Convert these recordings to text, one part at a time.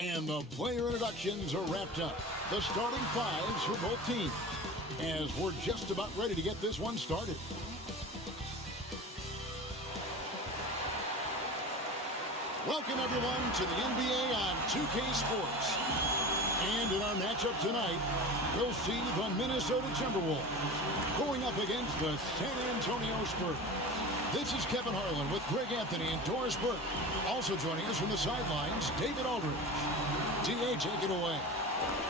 And the player introductions are wrapped up. The starting fives for both teams, as we're just about ready to get this one started. Welcome, everyone, to the NBA on 2K Sports. And in our matchup tonight, we'll see the Minnesota Timberwolves going up against the San Antonio Spurs. This is Kevin Harlan with Greg Anthony and Doris Burke. Also joining us from the sidelines, David Aldridge. DA, take it away.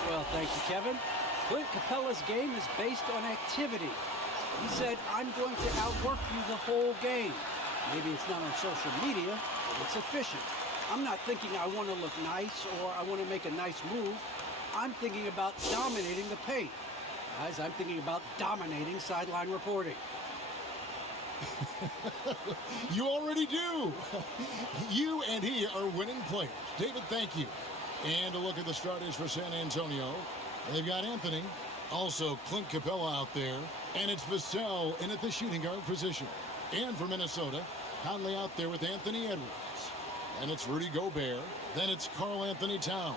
Well, thank you, Kevin. Clint Capella's game is based on activity. He said, I'm going to outwork you the whole game. Maybe it's not on social media, but it's efficient. I'm not thinking I want to look nice or I want to make a nice move. I'm thinking about dominating the paint. Guys, I'm thinking about dominating sideline reporting. You already do. You and he are winning players. David, thank you. And a look at the starters for San Antonio. They've got Anthony, also Clint Capella out there, and it's Vassell in at the shooting guard position. And for Minnesota, Conley out there with Anthony Edwards. And it's Rudy Gobert. Then it's Karl Anthony Towns.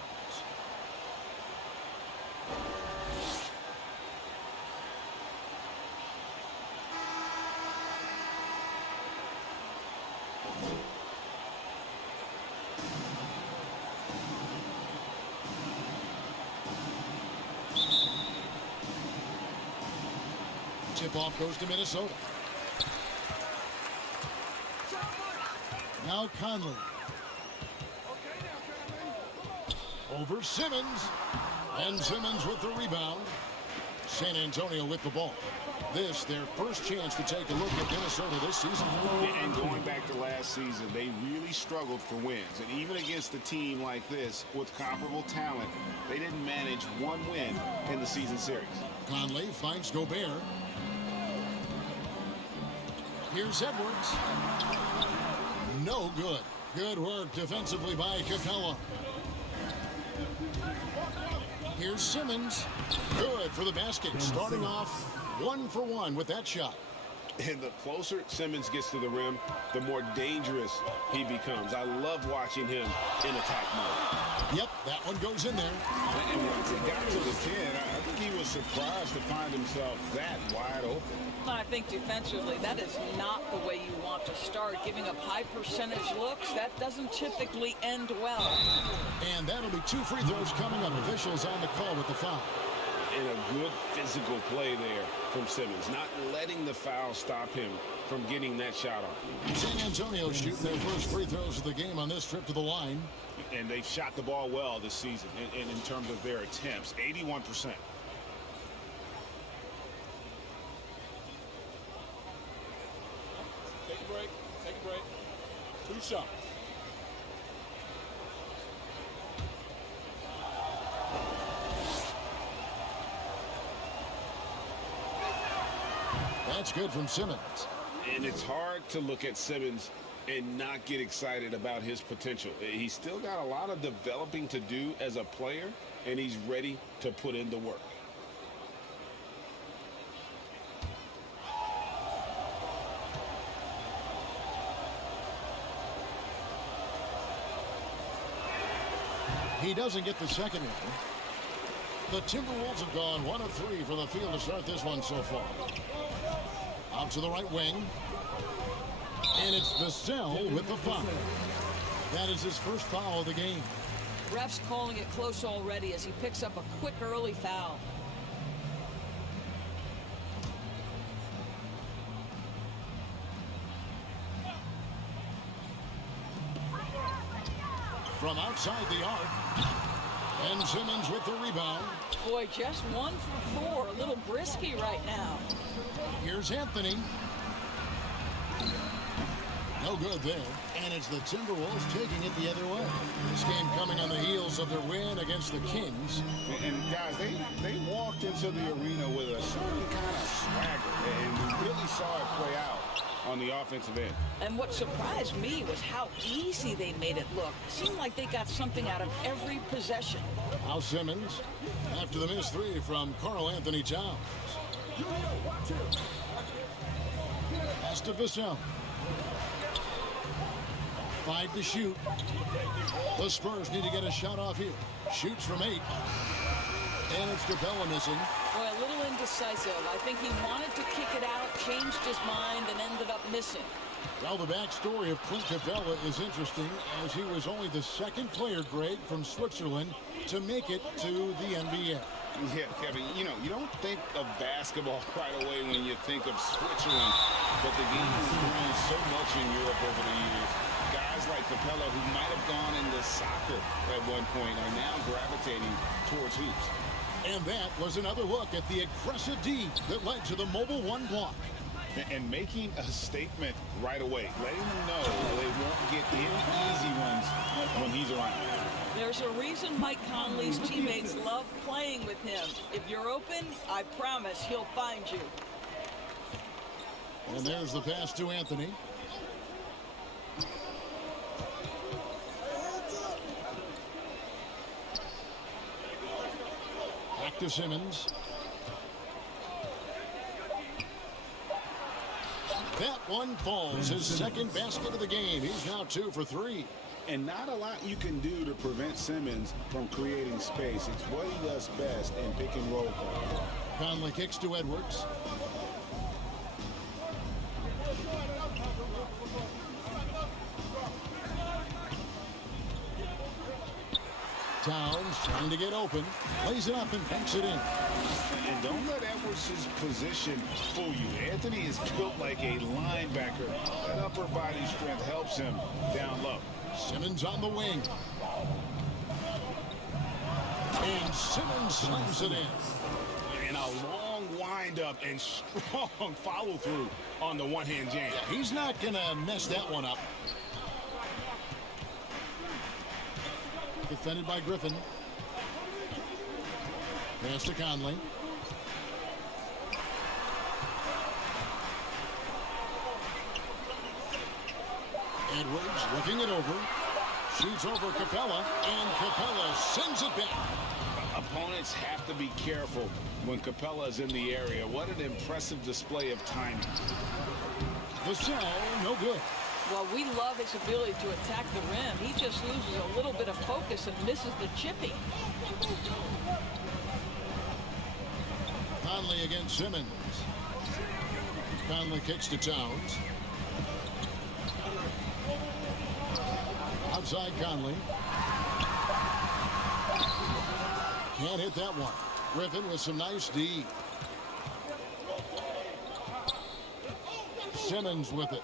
Tip-off goes to Minnesota. Now Conley. Over Simmons. And Simmons with the rebound. San Antonio with the ball. This, their first chance to take a look at Minnesota this season. And going back to last season, they really struggled for wins. And even against a team like this with comparable talent, they didn't manage one win in the season series. Conley finds Gobert. Here's Edwards. No good. Good work defensively by Capella. Here's Simmons. Good for the basket. Starting off 1 for 1 with that shot. And the closer Simmons gets to the rim, the more dangerous he becomes. I love watching him in attack mode. Yep, that one goes in there. And once he got to the 10, I think he was surprised to find himself that wide open. I think defensively, that is not the way you want to start. Giving up high percentage looks, that doesn't typically end well. And that'll be 2 free throws coming up. Officials on the call with the foul. And a good physical play there from Simmons, not letting the foul stop him from getting that shot off. San Antonio shooting their first free throws of the game on this trip to the line. And they've shot the ball well this season in terms of their attempts, 81%. Take a break. Take a break. 2 shots. That's good from Simmons. And it's hard to look at Simmons and not get excited about his potential. He's still got a lot of developing to do as a player, and he's ready to put in the work. He doesn't get the second one. The Timberwolves have gone 1 of 3 from the field to start this one so far. Out to the right wing. And it's Vassell with the foul. That is his first foul of the game. Ref's calling it close already as he picks up a quick early foul. From outside the arc. And Simmons with the rebound. Boy, just 1 for 4. A little brisky right now. Here's Anthony. No good there. And it's the Timberwolves taking it the other way. This game coming on the heels of their win against the Kings. And guys, they walked into the arena with a certain kind of swagger, and we really saw it play out on the offensive end. And what surprised me was how easy they made it look. It seemed like they got something out of every possession. Now Simmons, after the missed 3 from Karl Anthony Towns. Pass to Vassell. 5 to shoot. The Spurs need to get a shot off here. Shoots from 8. And it's Capella missing. Boy, a little indecisive. I think he wanted to kick it out, changed his mind, and ended up missing. Well, the backstory of Clint Capella is interesting, as he was only the second player, Greg, from Switzerland to make it to the NBA. Yeah, Kevin, you know, you don't think of basketball right away when you think of Switzerland, but the game has grown so much in Europe over the years. Guys like Capella, who might have gone into soccer at one point, are now gravitating towards hoops. And that was another look at the aggressive D that led to the Mobile 1 block. And making a statement right away, letting them know they won't get any easy ones when he's around. There's a reason Mike Conley's teammates love playing with him. If you're open, I promise he'll find you. And there's the pass to Anthony. Back to Simmons. That one falls. His second basket of the game. He's now 2 for 3. And not a lot you can do to prevent Simmons from creating space. It's what he does best in pick and roll play. Conley kicks to Edwards. Towns trying to get open. Lays it up and banks it in. And don't let Edwards' position fool you. Anthony is built like a linebacker. That upper body strength helps him down low. Simmons on the wing. And Simmons slams it in. And a long windup and strong follow-through on the one-hand jam. He's not going to mess that one up. Defended by Griffin. Pass to Conley. Edwards looking it over. Shoots over Capella, and Capella sends it back. Opponents have to be careful when Capella is in the area. What an impressive display of timing. The shell, no good. Well, we love his ability to attack the rim. He just loses a little bit of focus and misses the chipping. Conley against Simmons. Conley kicks to Towns. Outside Conley. Can't hit that one. Griffin with some nice D. Simmons with it.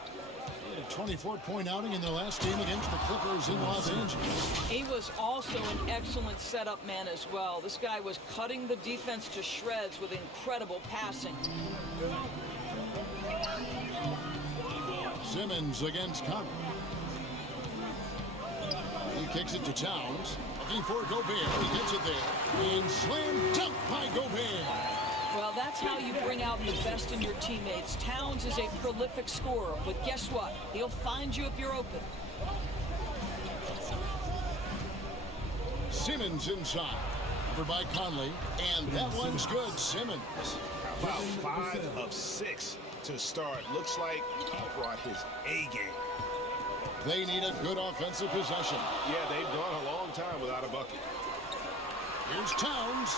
He had a 24-point outing in their last game against the Clippers in Los Angeles. He was also an excellent setup man as well. This guy was cutting the defense to shreds with incredible passing. Simmons against Conley. He kicks it to Towns. Looking for Gobert. He gets it there. And slam dunk by Gobert. Well, that's how you bring out the best in your teammates. Towns is a prolific scorer, but guess what? He'll find you if you're open. Simmons inside. Over by Conley. And that one's good. Simmons. About 5 of 6 to start. Looks like he brought his A game. They need a good offensive possession. Yeah, they've gone a long time without a bucket. Here's Towns.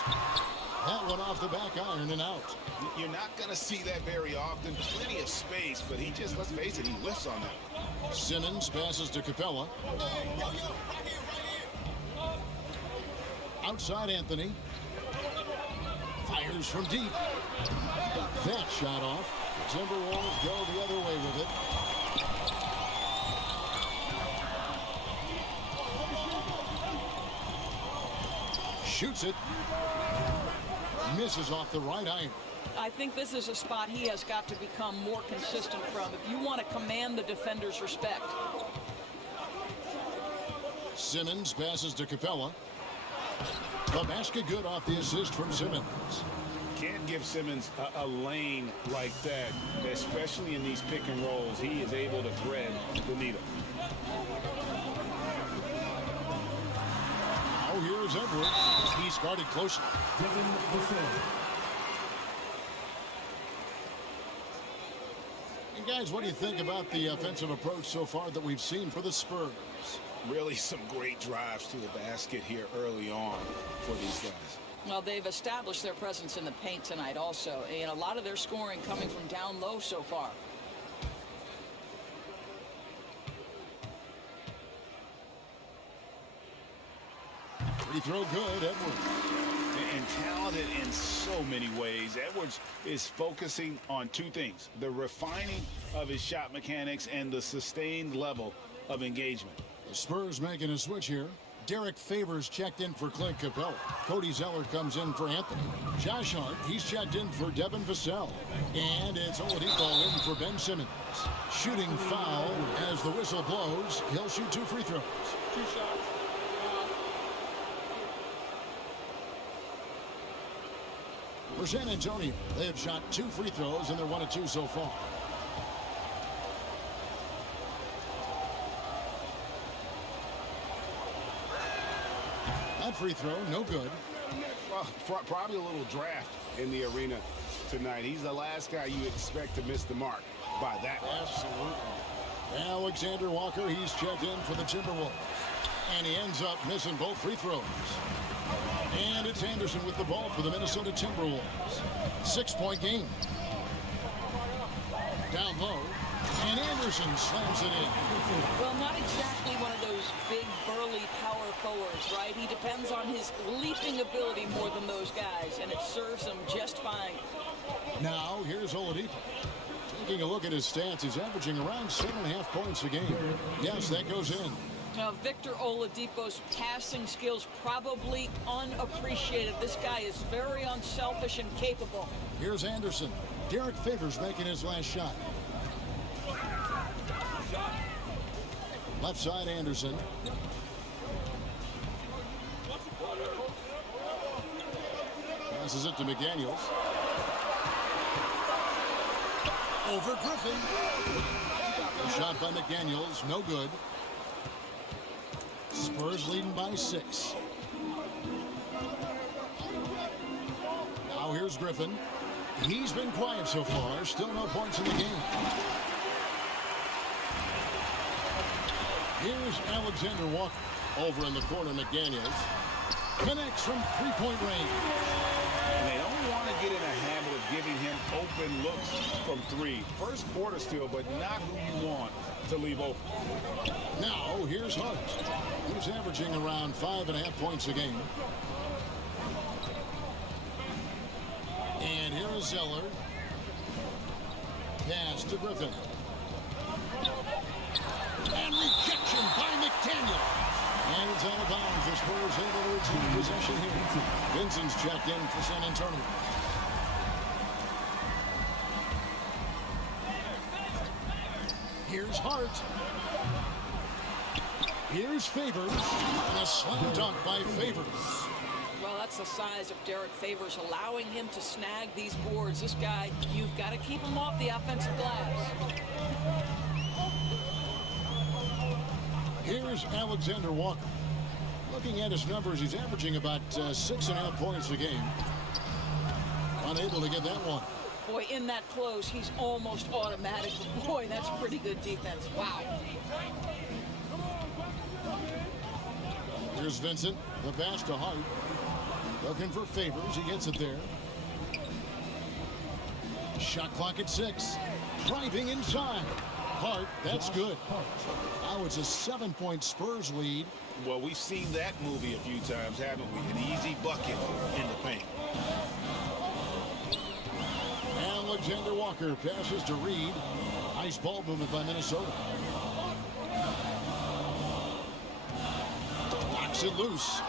That one off the back iron and out. You're not going to see that very often. Plenty of space, but he just, let's face it, he whiffs on that. Simmons passes to Capella. Outside Anthony. Fires from deep. That shot off. The Timberwolves go the other way with it. Shoots it. Misses off the right iron. I think this is a spot he has got to become more consistent from if you want to command the defender's respect. Simmons passes to Capella. The basket good off the assist from Simmons. Can't give Simmons a lane like that, especially in these pick and rolls. He is able to thread the needle. Now here's Edwards. He's guarded closely. And guys, what do you think about the offensive approach so far that we've seen for the Spurs? Really some great drives to the basket here early on for these guys. Well, they've established their presence in the paint tonight also, and a lot of their scoring coming from down low so far. Free throw good, Edwards. And talented in so many ways. Edwards is focusing on two things: the refining of his shot mechanics and the sustained level of engagement. The Spurs making a switch here. Derek Favors checked in for Clint Capella. Cody Zeller comes in for Anthony. Josh Hart, he's checked in for Devin Vassell. And it's Oladipo in for Ben Simmons. Shooting foul as the whistle blows. He'll shoot 2 free throws. 2 shots. For San Antonio, they have shot 2 free throws, and they're 1 of 2 so far. That free throw, no good. Well, probably a little draft in the arena tonight. He's the last guy you expect to miss the mark by that much. Absolutely. Alexander Walker, he's checked in for the Timberwolves. And he ends up missing both free throws. And it's Anderson with the ball for the Minnesota Timberwolves. 6-point game. Down low. And Anderson slams it in. Well, not exactly one of those big, burly power forwards, right? He depends on his leaping ability more than those guys, and it serves him just fine. Now, here's Oladipo. Taking a look at his stats, he's averaging around 7.5 points a game. Yes, that goes in. Now, Victor Oladipo's passing skills probably unappreciated. This guy is very unselfish and capable. Here's Anderson. Derek Favors making his last shot. Left side, Anderson. Passes it to McDaniels. Over Griffin. A shot by McDaniels, no good. Spurs leading by 6. Now here's Griffin. He's been quiet so far. Still no points in the game. Here's Alexander Walker. Over in the corner, McDaniels. Connects from 3-point range. And they don't want to get in a habit of giving him open looks from 3. First quarter still, but not who you want to leave open. Now, here's Hart. He's averaging around 5.5 points a game. And here is Zeller. Pass to Griffin. And rejection by McDaniel. And it's out of bounds. The Spurs able to retain possession here. Vincent's checked in for San Antonio. Here's Hart. Here's Favors. And a slam dunk by Favors. Well, that's the size of Derek Favors, allowing him to snag these boards. This guy, you've got to keep him off the offensive glass. Here's Alexander Walker. Looking at his numbers, he's averaging about 6.5 points a game. Unable to get that one. Boy, in that close, he's almost automatic. Boy, that's pretty good defense. Wow. Here's Vincent. The pass to Hart. Looking for Favors. He gets it there. Shot clock at 6. Driving inside. Hart, that's good. Now it's a 7-point Spurs lead. Well, we've seen that movie a few times, haven't we? An easy bucket in the paint. Alexander Walker passes to Reed. Nice ball movement by Minnesota. Knocks it loose.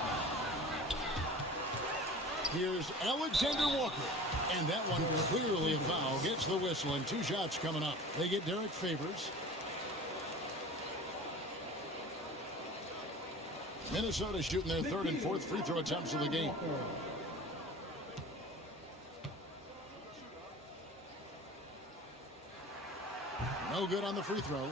Here's Alexander Walker. And that one clearly a foul. Gets the whistle and 2 shots coming up. They get Derek Favors. Minnesota shooting their 3rd and 4th free throw attempts of the game. No good on the free throw.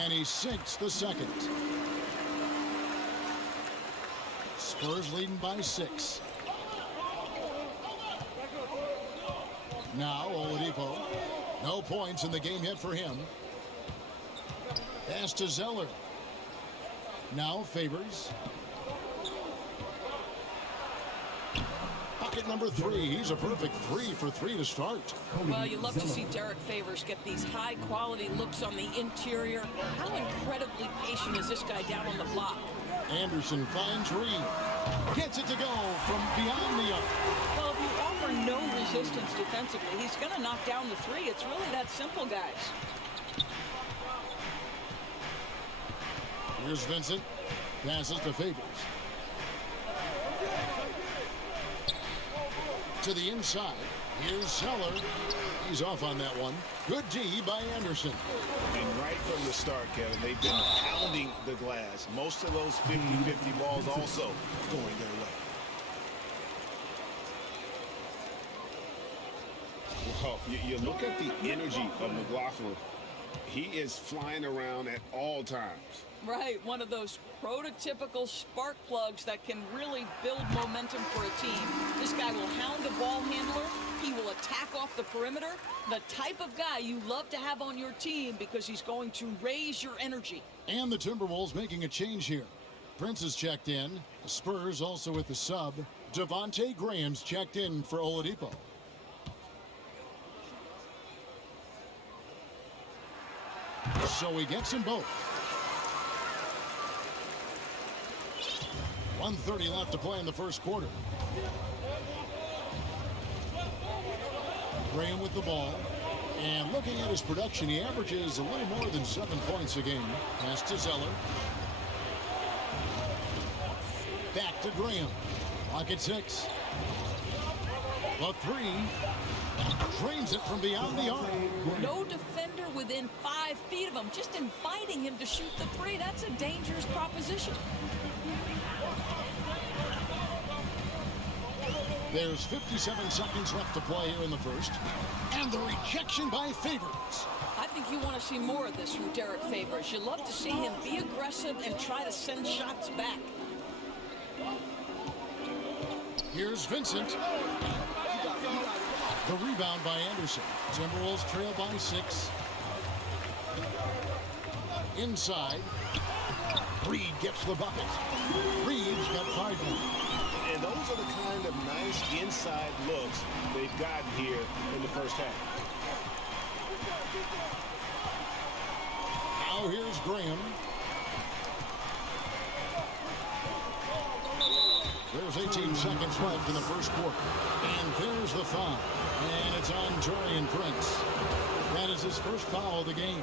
And he sinks the second. Spurs leading by 6. Now Oladipo. No points in the game yet for him. Pass to Zeller. Now Favors. Bucket number 3. He's a perfect 3 for 3 to start. Well, you love to see Derek Favors get these high-quality looks on the interior. How incredibly patient is this guy down on the block? Anderson finds Reed. Gets it to go from beyond the arc. Well, if you offer no resistance defensively, he's going to knock down the 3. It's really that simple, guys. Here's Vincent. Passes to Favors. To the inside. Here's Zeller. He's off on that one. Good D by Anderson. And right from the start, Kevin, they've been pounding the glass. Most of those 50-50 balls also going their way. Well, you look at the energy of McLaughlin. He is flying around at all times. Right, one of those prototypical spark plugs that can really build momentum for a team. This guy will hound a ball handler. He will attack off the perimeter. The type of guy you love to have on your team because he's going to raise your energy. And the Timberwolves making a change here. Prince is checked in. The Spurs also with the sub. Devontae Graham's checked in for Oladipo. So he gets them both. 1:30 left to play in the first quarter. Graham with the ball. And looking at his production, he averages a little more than 7 points a game. Pass to Zeller. Back to Graham. Clock at 6. The 3. Drains it from beyond the arc. No defender within 5 feet of him. Just inviting him to shoot the 3. That's a dangerous proposition. There's 57 seconds left to play here in the first. And the rejection by Favors. I think you want to see more of this from Derek Favors. You love to see him be aggressive and try to send shots back. Here's Vincent. The rebound by Anderson. Timberwolves trail by 6. Inside. Reed gets the bucket. Reed's got 5 points. And those are the kind of nice inside looks they've gotten here in the first half. Now here's Graham. There's 18 seconds left in the first quarter. And there's the foul. And it's on Taurean Prince. That is his first foul of the game.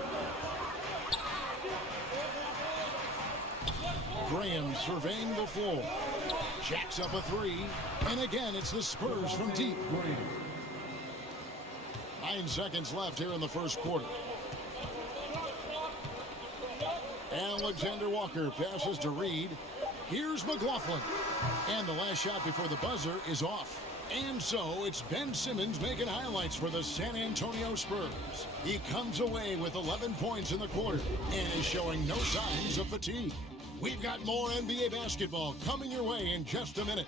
Graham surveying the floor. Jacks up a 3. And again, it's the Spurs from deep. 9 seconds left here in the first quarter. Alexander Walker passes to Reed. Here's McLaughlin. And the last shot before the buzzer is off. And so it's Ben Simmons making highlights for the San Antonio Spurs. He comes away with 11 points in the quarter and is showing no signs of fatigue. We've got more NBA basketball coming your way in just a minute.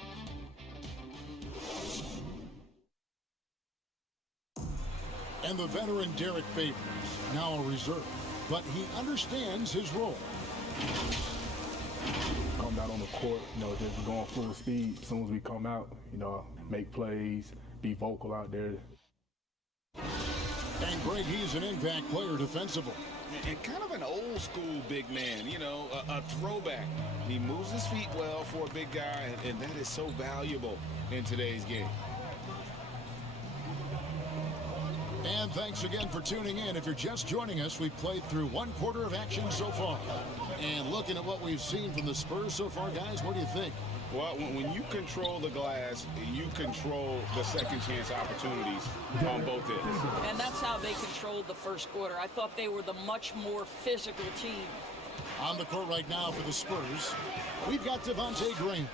And the veteran Derek Favors, now a reserve, but he understands his role. Come out on the court, just going full speed. As soon as we come out, make plays, be vocal out there. And Greg, he's an impact player defensively. And kind of an old school big man, a throwback. He moves his feet well for a big guy, and that is so valuable in today's game. And thanks again for tuning in. If you're just joining us, we've played through 1 quarter of action so far. And looking at what we've seen from the Spurs so far, guys, what do you think? Well, when you control the glass, you control the second chance opportunities on both ends. And that's how they controlled the first quarter. I thought they were the much more physical team. On the court right now for the Spurs, we've got Devontae Graham.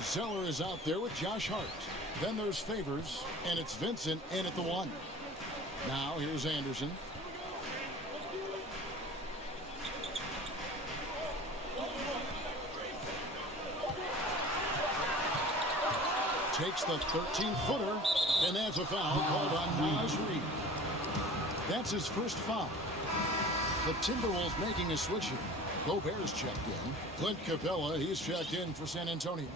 Zeller is out there with Josh Hart. Then there's Favors, and it's Vincent in at the 1. Now here's Anderson. Takes the 13-footer, and that's a foul called on Naz Reid. That's his first foul. The Timberwolves making a switch here. Gobert's checked in. Clint Capella, he's checked in for San Antonio.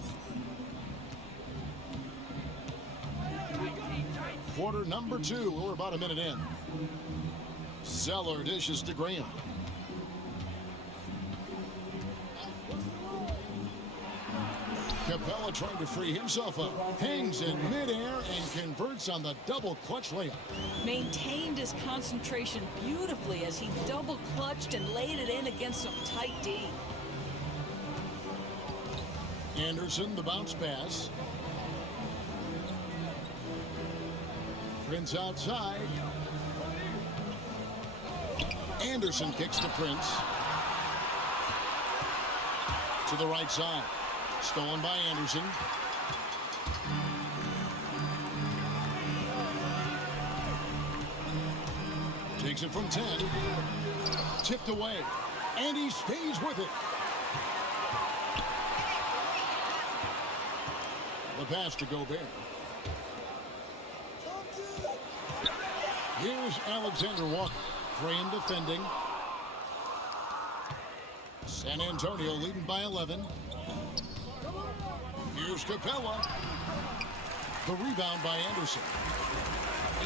Quarter number 2. We're about a minute in. Zeller dishes to Graham. Capella trying to free himself up. Hangs in midair and converts on the double clutch layup. Maintained his concentration beautifully as he double clutched and laid it in against some tight D. Anderson, the bounce pass. Prince outside. Anderson kicks to Prince. To the right side. Stolen by Anderson. Takes it from 10. Tipped away. And he stays with it. The pass to Gobert. Here's Alexander Walker. Graham defending. San Antonio leading by 11. Here's Capella. The rebound by Anderson.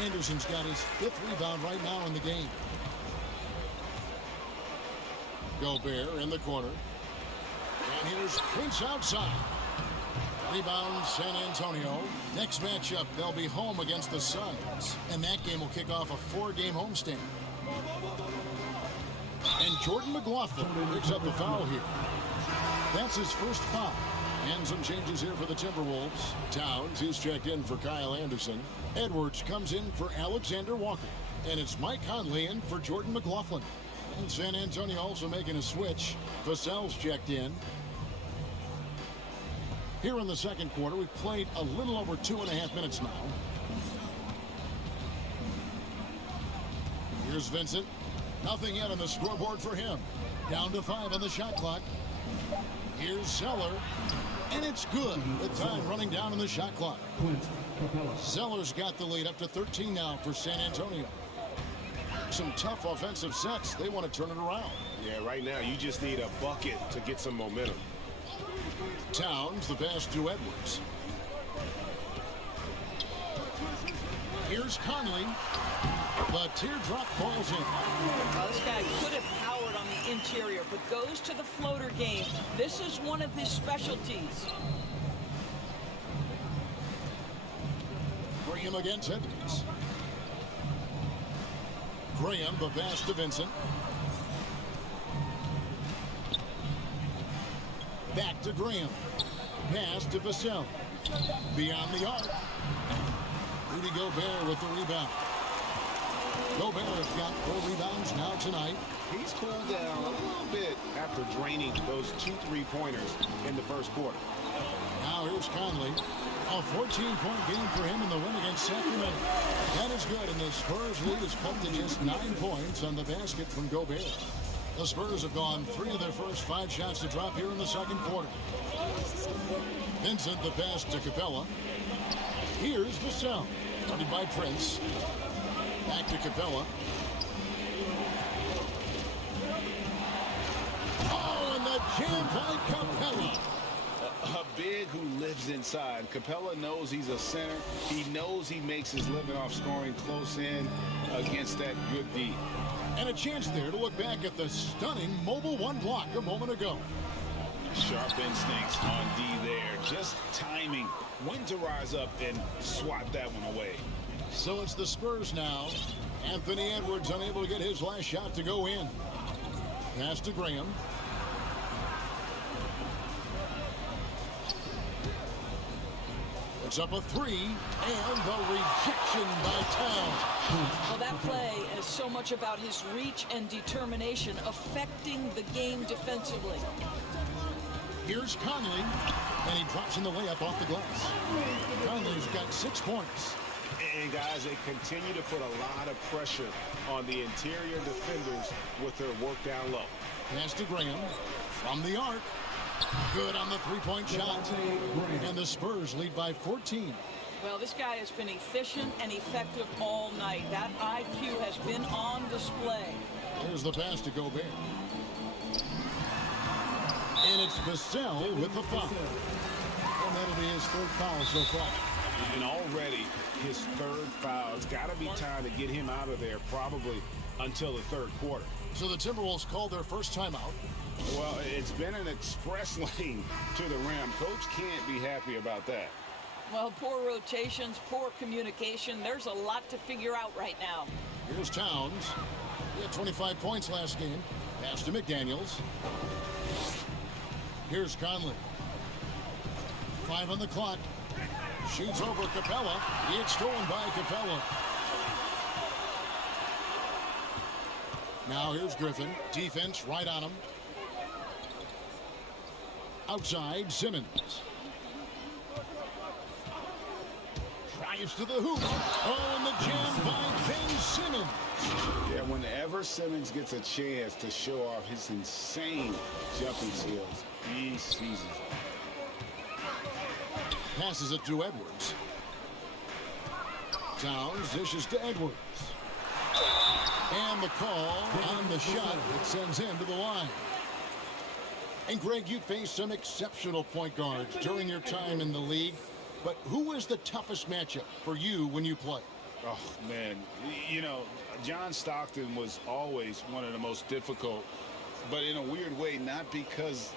Anderson's got his 5th rebound right now in the game. Gobert in the corner. And here's Prince outside. Rebound San Antonio. Next matchup, they'll be home against the Suns. And that game will kick off a 4-game homestand. And Jordan McLaughlin picks up the foul here. That's his first foul. And some changes here for the Timberwolves. Towns, he's checked in for Kyle Anderson. Edwards comes in for Alexander Walker. And it's Mike Conley in for Jordan McLaughlin. And San Antonio also making a switch. Vassell's checked in. Here in the second quarter, we've played a little over 2.5 minutes now. Here's Vincent. Nothing yet on the scoreboard for him. Down to 5 on the shot clock. Here's Zeller. And it's good. The time running down on the shot clock. Zeller's got the lead up to 13 now for San Antonio. Some tough offensive sets. They want to turn it around. Yeah, right now you just need a bucket to get some momentum. Towns, the pass to Edwards. Here's Conley. The teardrop falls in. This guy could have powered on the interior, but goes to the floater game. This is one of his specialties. Graham against Edwards. Graham, the pass to Vincent. Back to Graham. Pass to Vassell. Beyond the arc. Rudy Gobert with the rebound. Gobert has got 4 rebounds now tonight. He's cooled down a little bit after draining those 2 3-pointers in the first quarter. Now here's Conley. A 14-point game for him in the win against Sacramento. That is good, and the Spurs lead is cut to just 9 points on the basket from Gobert. The Spurs have gone 3 of their first 5 shots to drop here in the second quarter. Vincent, the pass to Capella. Here's Vassell. Guarded by Prince. Back to Capella. Oh, and the jam by Capella. A big who lives inside. Capella knows he's a center. He knows he makes his living off scoring close in against that good D. And a chance there to look back at the stunning mobile 1 block a moment ago. Sharp instincts on D there. Just timing. When to rise up and swat that one away. So it's the Spurs now. Anthony Edwards unable to get his last shot to go in. Pass to Graham. Puts up a 3, and the rejection by Towns. Well, that play is so much about his reach and determination affecting the game defensively. Here's Conley, and he drops in the layup off the glass. Conley's got 6 points. And guys, they continue to put a lot of pressure on the interior defenders with their work down low. Pass to Graham from the arc. Good on the three-point shot. And the Spurs lead by 14. Well, this guy has been efficient and effective all night. That IQ has been on display. Here's the pass to Gobert. And it's Vassell with the foul. And that'll be his third foul so far. And already his third foul. It's got to be time to get him out of there probably until the third quarter. So the Timberwolves called their first timeout. Well, it's been an express lane to the rim. Coach can't be happy about that. Well, poor rotations, poor communication. There's a lot to figure out right now. Here's Towns. He had 25 points last game. Pass to McDaniels. Here's Conley. 5 on the clock. Shoots over Capella. It's stolen by Capella. Now here's Griffin. Defense right on him. Outside, Simmons. Drives to the hoop. Oh, and the jam by Ben Simmons. Yeah, whenever Simmons gets a chance to show off his insane jumping skills, he seizes it. Passes it to Edwards. Towns dishes to Edwards. And the call on the shot that sends him to the line. And Greg, you faced some exceptional point guards during your time in the league. But who was the toughest matchup for you when you played? Oh, man. You know, John Stockton was always one of the most difficult, but in a weird way, not because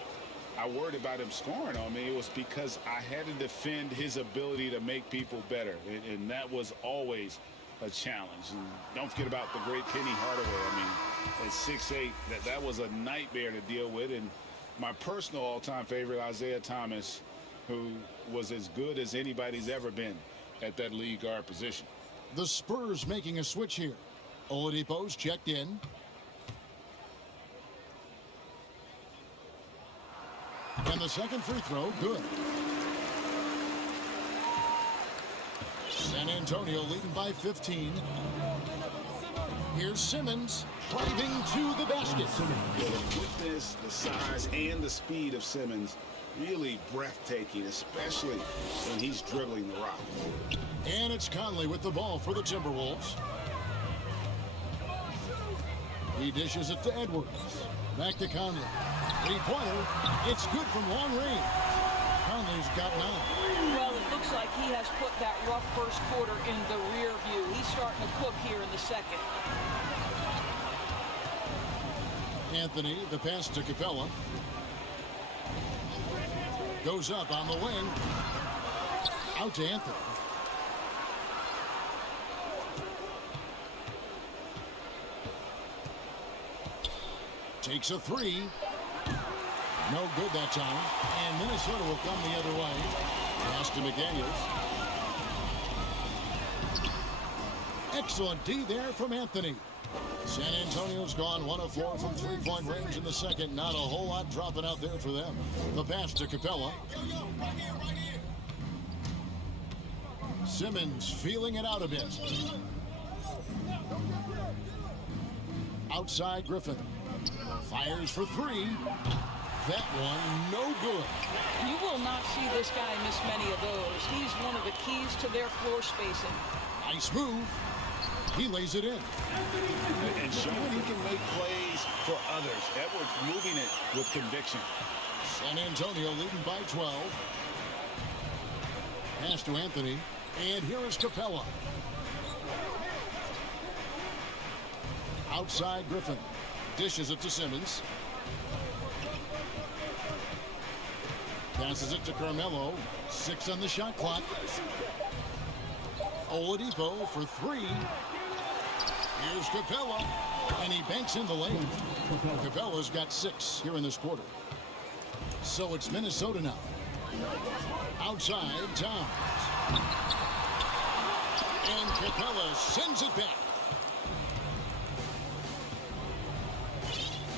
I worried about him scoring on me. It was because I had to defend his ability to make people better, and that was always a challenge. And don't forget about the great Penny Hardaway. I mean, at 6'8", that was a nightmare to deal with. And my personal all-time favorite, Isaiah Thomas, who was as good as anybody's ever been at that lead guard position. The Spurs making a switch here. Oladipo's checked in. And the second free throw, good. San Antonio leading by 15. Here's Simmons driving to the basket. The quickness, the size, and the speed of Simmons, really breathtaking, especially when he's dribbling the rock. And it's Conley with the ball for the Timberwolves. He dishes it to Edwards. Back to Conley. Three-pointer. It's good from long range. Conley's got 9. Well, it looks like he has put that rough first quarter in the rear view. He's starting to cook here in the second. Anthony, the pass to Capella. Goes up on the wing. Out to Anthony. Takes a three. No good that time. And Minnesota will come the other way. Pass to McDaniels. Excellent D there from Anthony. San Antonio's gone 1 of 4 from three-point range in the second. Not a whole lot dropping out there for them. The pass to Capella. Simmons feeling it out a bit. Outside Griffin. Fires for 3. That one, no good. You will not see this guy miss many of those. He's one of the keys to their floor spacing. Nice move. He lays it in. And showing he can make plays for others. Edwards moving it with conviction. San Antonio leading by 12. Pass to Anthony. And here is Capella. Outside Griffin. Dishes it to Simmons. Passes it to Carmelo. 6 on the shot clock. Oladipo for 3. Here's Capella. And he banks in the lane. Capella's got 6 here in this quarter. So it's Minnesota now. Outside, Towns. And Capella sends it back.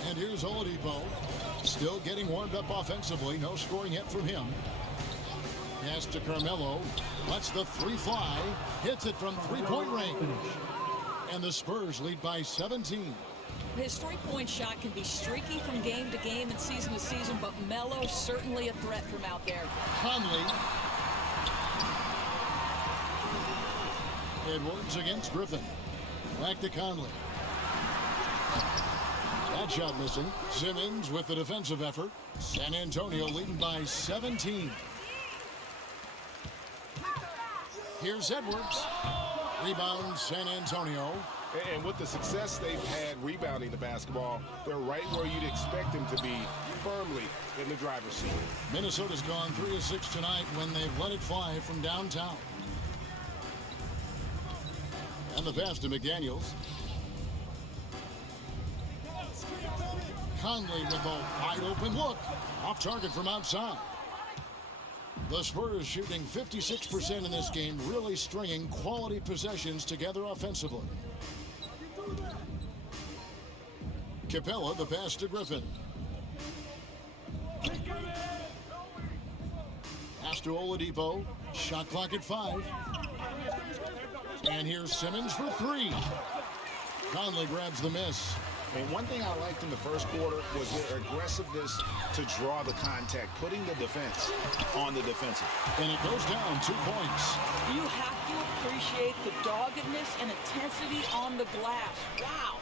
And here's Oladipo. Still getting warmed up offensively. No scoring yet from him. Pass to Carmelo. Lets the 3 fly. Hits it from three-point range. And the Spurs lead by 17. His three-point shot can be streaky from game to game and season to season, but Melo's certainly a threat from out there. Conley. Edwards against Griffin. Back to Conley. That shot missing. Simmons with the defensive effort. San Antonio leading by 17. Here's Edwards. Rebound San Antonio. And with the success they've had rebounding the basketball, they're right where you'd expect them to be, firmly in the driver's seat. Minnesota's gone 3 of 6 tonight when they've let it fly from downtown. And the pass to McDaniels. Conley with a wide open look. Off target from outside. The Spurs shooting 56% in this game, really stringing quality possessions together offensively. Capella, the pass to Griffin. Pass to Oladipo. Shot clock at 5. And here's Simmons for 3. Conley grabs the miss. And one thing I liked in the first quarter was their aggressiveness to draw the contact, putting the defense on the defensive. And it goes down 2 points. You have to appreciate the doggedness and intensity on the glass. Wow.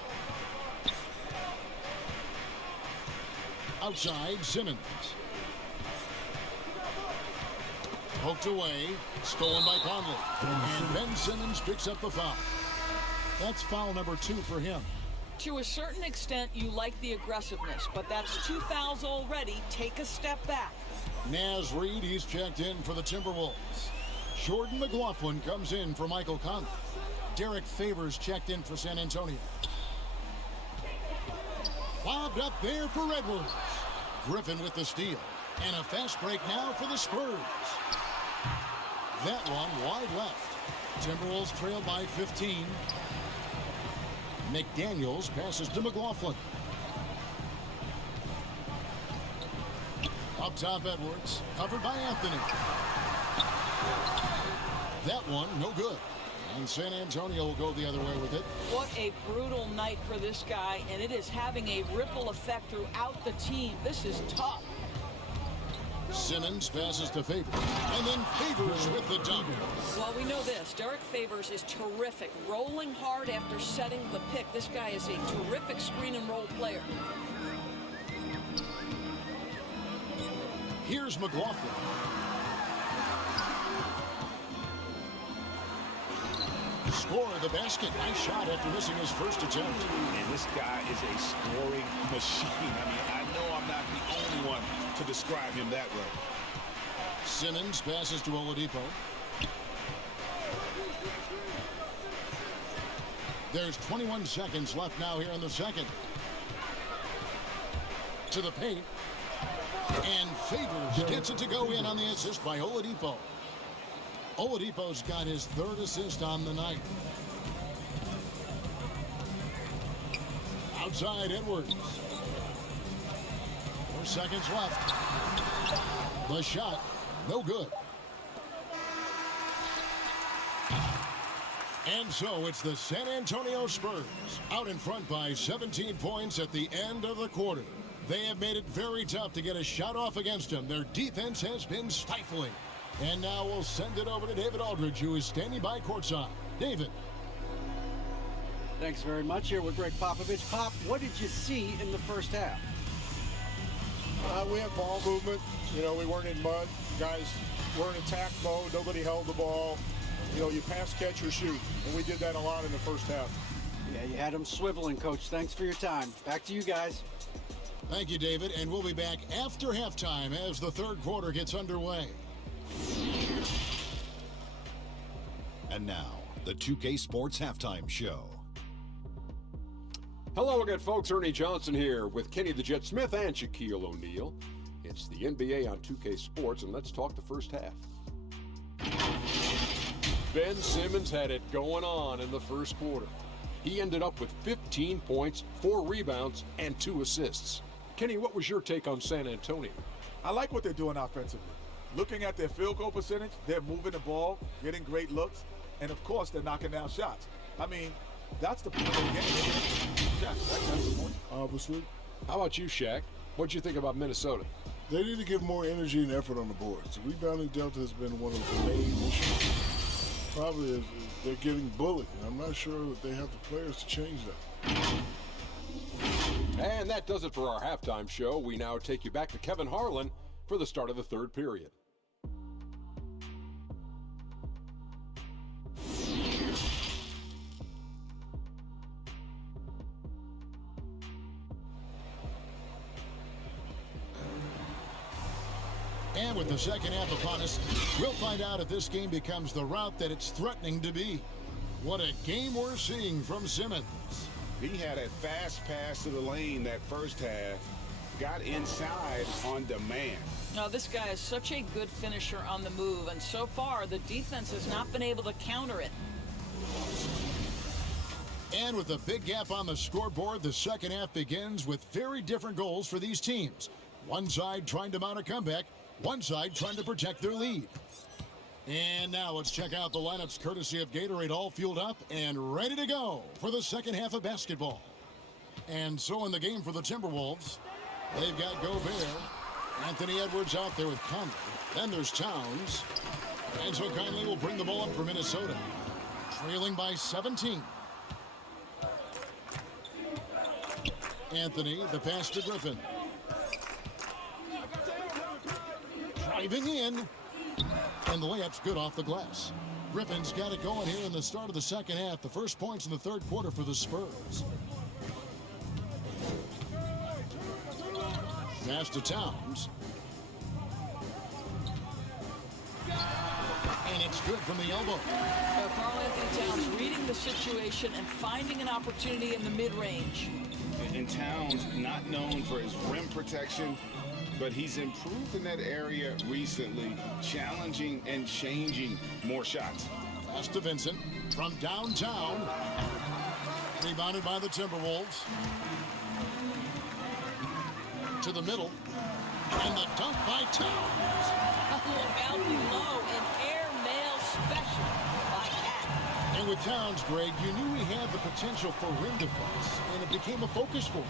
Outside, Simmons. Poked away, stolen by Conley. And Ben Simmons picks up the foul. That's foul number 2 for him. To a certain extent, you like the aggressiveness, but that's 2 fouls already. Take a step back. Naz Reid, he's checked in for the Timberwolves. Jordan McLaughlin comes in for Michael Conley. Derek Favors checked in for San Antonio. Bobbed up there for Edwards. Griffin with the steal. And a fast break now for the Spurs. That one wide left. Timberwolves trail by 15. McDaniels passes to McLaughlin. Up top, Edwards. Covered by Anthony. That one, no good. And San Antonio will go the other way with it. What a brutal night for this guy, and it is having a ripple effect throughout the team. This is tough. Simmons passes to Favors. And then Favors with the dunk. Well, we know this. Derek Favors is terrific. Rolling hard after setting the pick. This guy is a terrific screen and roll player. Here's McLaughlin. Score the basket. Nice shot after missing his first attempt. And this guy is a scoring machine. I mean, I know I'm not the only one to describe him that way. Simmons passes to Oladipo. There's 21 seconds left now here in the second. To the paint. And Favors gets it to go in on the assist by Oladipo. Oladipo's got his 3rd assist on the night. Outside, Edwards. 4 seconds left. The shot, no good. And so it's the San Antonio Spurs out in front by 17 points at the end of the quarter. They have made it very tough to get a shot off against them. Their defense has been stifling. And now we'll send it over to David Aldridge, who is standing by courtside. David. Thanks very much. Here with Greg Popovich. Pop, what did you see in the first half? We had ball movement. You know, we weren't in mud. Guys were in attack mode. Nobody held the ball. You know, you pass, catch, or shoot. And we did that a lot in the first half. Yeah, you had them swiveling, Coach. Thanks for your time. Back to you guys. Thank you, David. And we'll be back after halftime as the 3rd quarter gets underway. And now, the 2K Sports Halftime Show. Hello again, folks. Ernie Johnson here with Kenny the Jet Smith and Shaquille O'Neal. It's the NBA on 2K Sports, and let's talk the first half. Ben Simmons had it going on in the first quarter. He ended up with 15 points, 4 rebounds, and 2 assists. Kenny, what was your take on San Antonio? I like what they're doing offensively. Looking at their field goal percentage, they're moving the ball, getting great looks, and of course, they're knocking down shots. I mean, that's the point of the game. shot. That's the point. Obviously. How about you, Shaq? What'd you think about Minnesota? They need to give more energy and effort on the boards. The rebounding delta has been one of the main issues. Probably is they're getting bullied. I'm not sure that they have the players to change that. And that does it for our halftime show. We now take you back to Kevin Harlan for the start of the third period. And with the second half upon us, we'll find out if this game becomes the route that it's threatening to be. What a game we're seeing from Simmons. He had a fast pass to the lane that first half, got inside on demand. Now, this guy is such a good finisher on the move, and so far, the defense has not been able to counter it. And with a big gap on the scoreboard, the second half begins with very different goals for these teams. One side trying to mount a comeback, one side trying to protect their lead. And now let's check out the lineups courtesy of Gatorade, all fueled up and ready to go for the second half of basketball. And so in the game for the Timberwolves, they've got Gobert, Anthony Edwards out there with Conley. Then there's Towns. And so Conley will bring the ball up for Minnesota, trailing by 17. Anthony, the pass to Griffin. Driving in, and the layup's good off the glass. Griffin's got it going here in the start of the second half. The first points in the third quarter for the Spurs. Pass to Towns. And it's good from the elbow. Karl-Anthony Towns reading the situation and finding an opportunity in the mid-range. And Towns, not known for his rim protection, but he's improved in that area recently, challenging and changing more shots. Pass to Vincent from downtown. Rebounded by the Timberwolves. To the middle. And the dunk by Towns. Look out below, an airmail special by Cat. And with Towns, Greg, you knew he had the potential for rim defense, and it became a focus for him.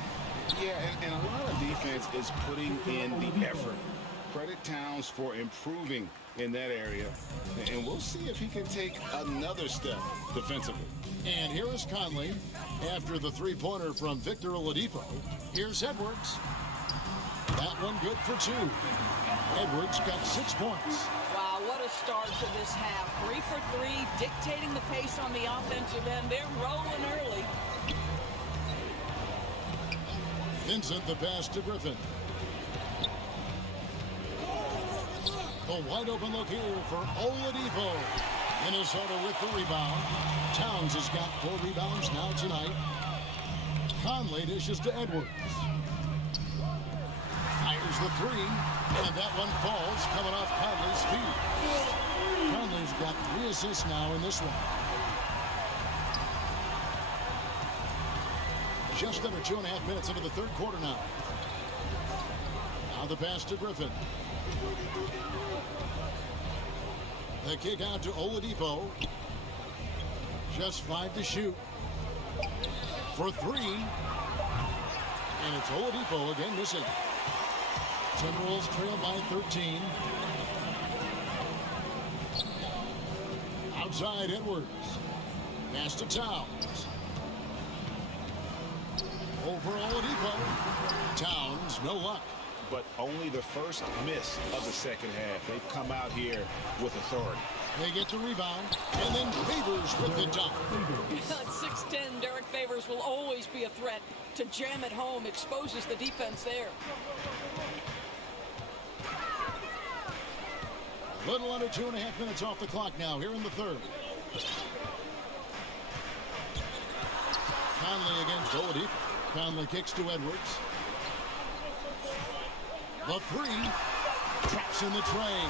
Yeah, and a lot of defense is putting in the effort. Credit Towns for improving in that area, and we'll see if he can take another step defensively. And here is Conley after the three-pointer from Victor Oladipo. Here's Edwards. That one good for two. Edwards got 6 points. Wow, what a start to this half. 3 for 3, dictating the pace on the offensive end. They're rolling early. Vincent, the pass to Griffin. A wide open look here for Oladipo. Minnesota with the rebound. Towns has got 4 rebounds now tonight. Conley dishes to Edwards. Fires the three, and that one falls coming off Conley's feet. Conley's got 3 assists now in this one. Just under 2.5 minutes into the third quarter now. Now the pass to Griffin. The kick out to Oladipo. Just 5 to shoot. For 3. And it's Oladipo again missing. Timberwolves trail by 13. Outside Edwards. Pass to Towns. Over Oladipo. Towns, no luck. But only the first miss of the second half. They've come out here with authority. They get the rebound, and then Favors with the dunk. At 6'10", Derek Favors will always be a threat. To jam it home exposes the defense there. A little under 2.5 minutes off the clock now here in the third. Conley against Oladipo. Conley kicks to Edwards. The 3 traps in the tray.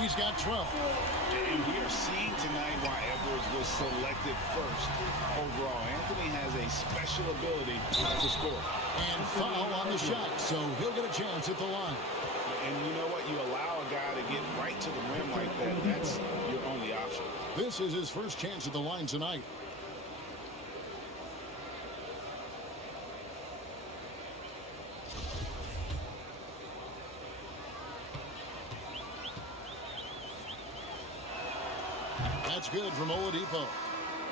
He's got 12. And we are seeing tonight why Edwards was selected first. Overall, Anthony has a special ability to score. And foul on the shot, so he'll get a chance at the line. And you know what? You allow a guy to get right to the rim like that. That's your only option. This is his first chance at the line tonight. that's good from Oladipo.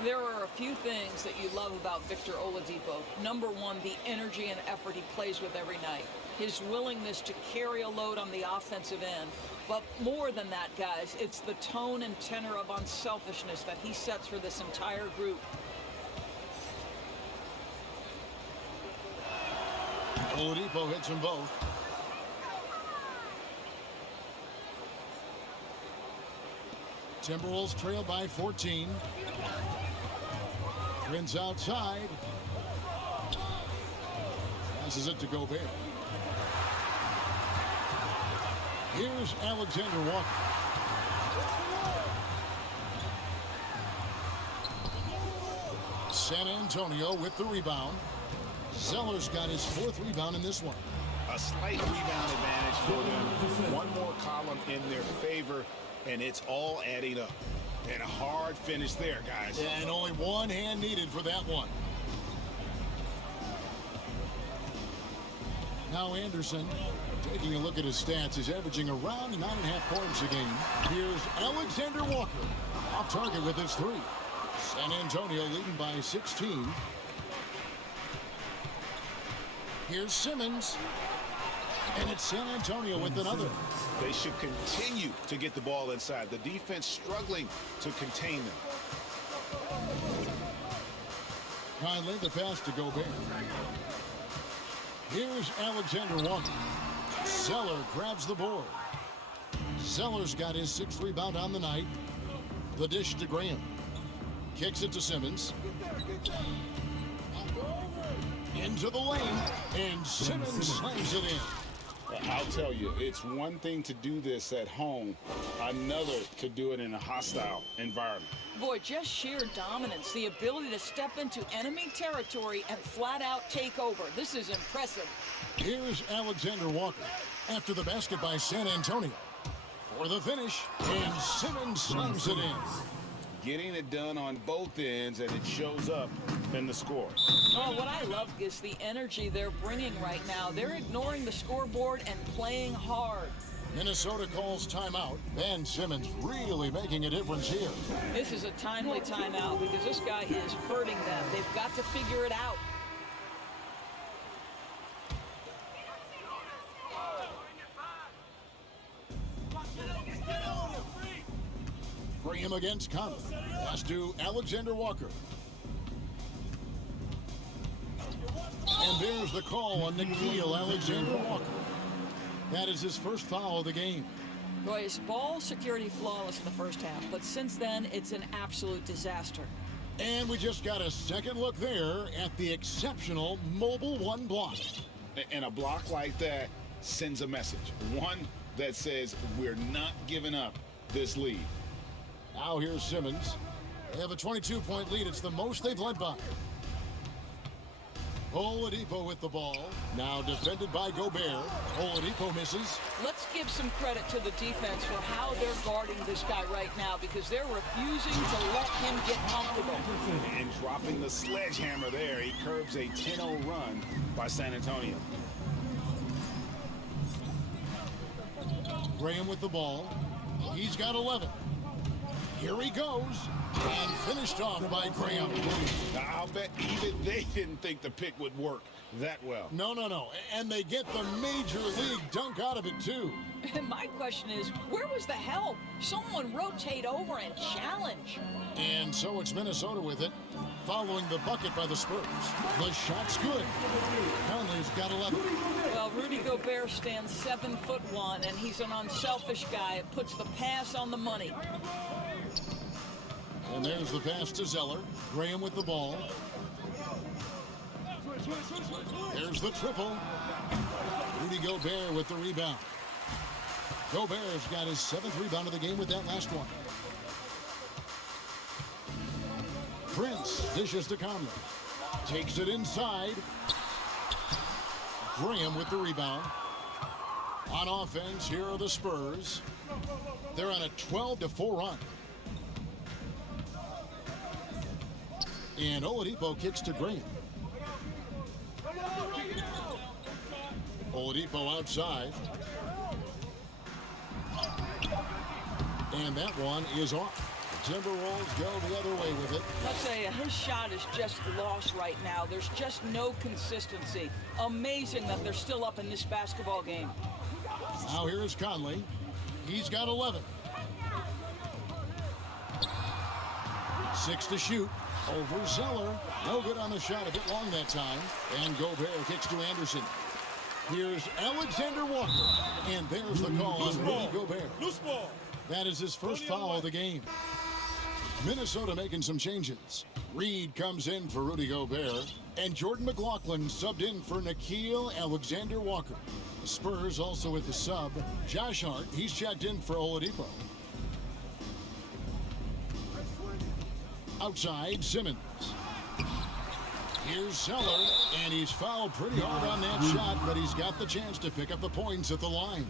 There are a few things that you love about Victor Oladipo. Number one, the energy and effort he plays with every night. His willingness to carry a load on the offensive end. But more than that, guys, it's the tone and tenor of unselfishness that he sets for this entire group. Oladipo hits them both. Timberwolves trail by 14. Prince outside. Passes it to Gobert. Here's Alexander Walker. San Antonio with the rebound. Zeller's got his 4th rebound in this one. A slight rebound advantage for them. One more column in their favor, and it's all adding up. And a hard finish there, guys. And only one hand needed for that one. Now Anderson, taking a look at his stats, he's averaging around 9.5 points a game. Here's Alexander Walker, off target with his 3. San Antonio leading by 16. Here's Simmons. And it's San Antonio with another. They should continue to get the ball inside. The defense struggling to contain them. Kindly the pass to Gobert. Here's Alexander Walker. Zeller grabs the board. Zeller's got his 6th rebound on the night. The dish to Graham. Kicks it to Simmons. Into the lane. And Simmons slams it in. I'll tell you, it's one thing to do this at home, another to do it in a hostile environment. Boy, just sheer dominance, the ability to step into enemy territory and flat out take over. This is impressive. Here's Alexander Walker after the basket by San Antonio. For the finish, and Simmons slams it in. Getting it done on both ends, and it shows up in the score. Oh, what I love is the energy they're bringing right now. They're ignoring the scoreboard and playing hard. Minnesota calls timeout. Ben Simmons really making a difference here. This is a timely timeout because this guy is hurting them. They've got to figure it out. Graham against Conley. Pass to Alexander Walker. And there's the call on Nickeil Alexander Walker. That is his first foul of the game. Boy, his ball security flawless in the first half, but since then, it's an absolute disaster. And we just got a second look there at the exceptional Mobile One block. And a block like that sends a message. One that says we're not giving up this lead. Now here's Simmons. They have a 22-point lead. It's the most they've led by. Oladipo with the ball. Now defended by Gobert. Oladipo misses. Let's give some credit to the defense for how they're guarding this guy right now because they're refusing to let him get comfortable. And dropping the sledgehammer there, he curbs a 10-0 run by San Antonio. Graham with the ball. He's got 11. Here he goes, and finished off by Graham. I'll bet even they didn't think the pick would work that well. No. And they get the major league dunk out of it, too. And my question is, where was the help? Someone rotate over and challenge. And so it's Minnesota with it, following the bucket by the Spurs. The shot's good. Conley's got 11. Well, Rudy Gobert stands 7'1", and he's an unselfish guy. It puts the pass on the money. And there's the pass to Zeller. Graham with the ball. There's the triple. Rudy Gobert with the rebound. Gobert's got his 7th rebound of the game with that last one. Prince dishes to Conley. Takes it inside. Graham with the rebound. On offense, here are the Spurs. They're on a 12-4 run. And Oladipo kicks to Graham. Oladipo outside. And that one is off. Timberwolves go the other way with it. Let's say his shot is just lost right now. There's just no consistency. Amazing that they're still up in this basketball game. Now here is Conley. He's got 11. 6 to shoot. Over Zeller. No good on the shot. A bit long that time. And Gobert kicks to Anderson. Here's Alexander Walker. And there's the call on Rudy Gobert. Loose ball. That is his first foul of the game. Minnesota making some changes. Reed comes in for Rudy Gobert. And Jordan McLaughlin subbed in for Nickeil Alexander-Walker. The Spurs also with the sub. Josh Hart, he's checked in for Oladipo. Outside, Simmons. Here's Zeller, and he's fouled pretty hard on that shot, but he's got the chance to pick up the points at the line.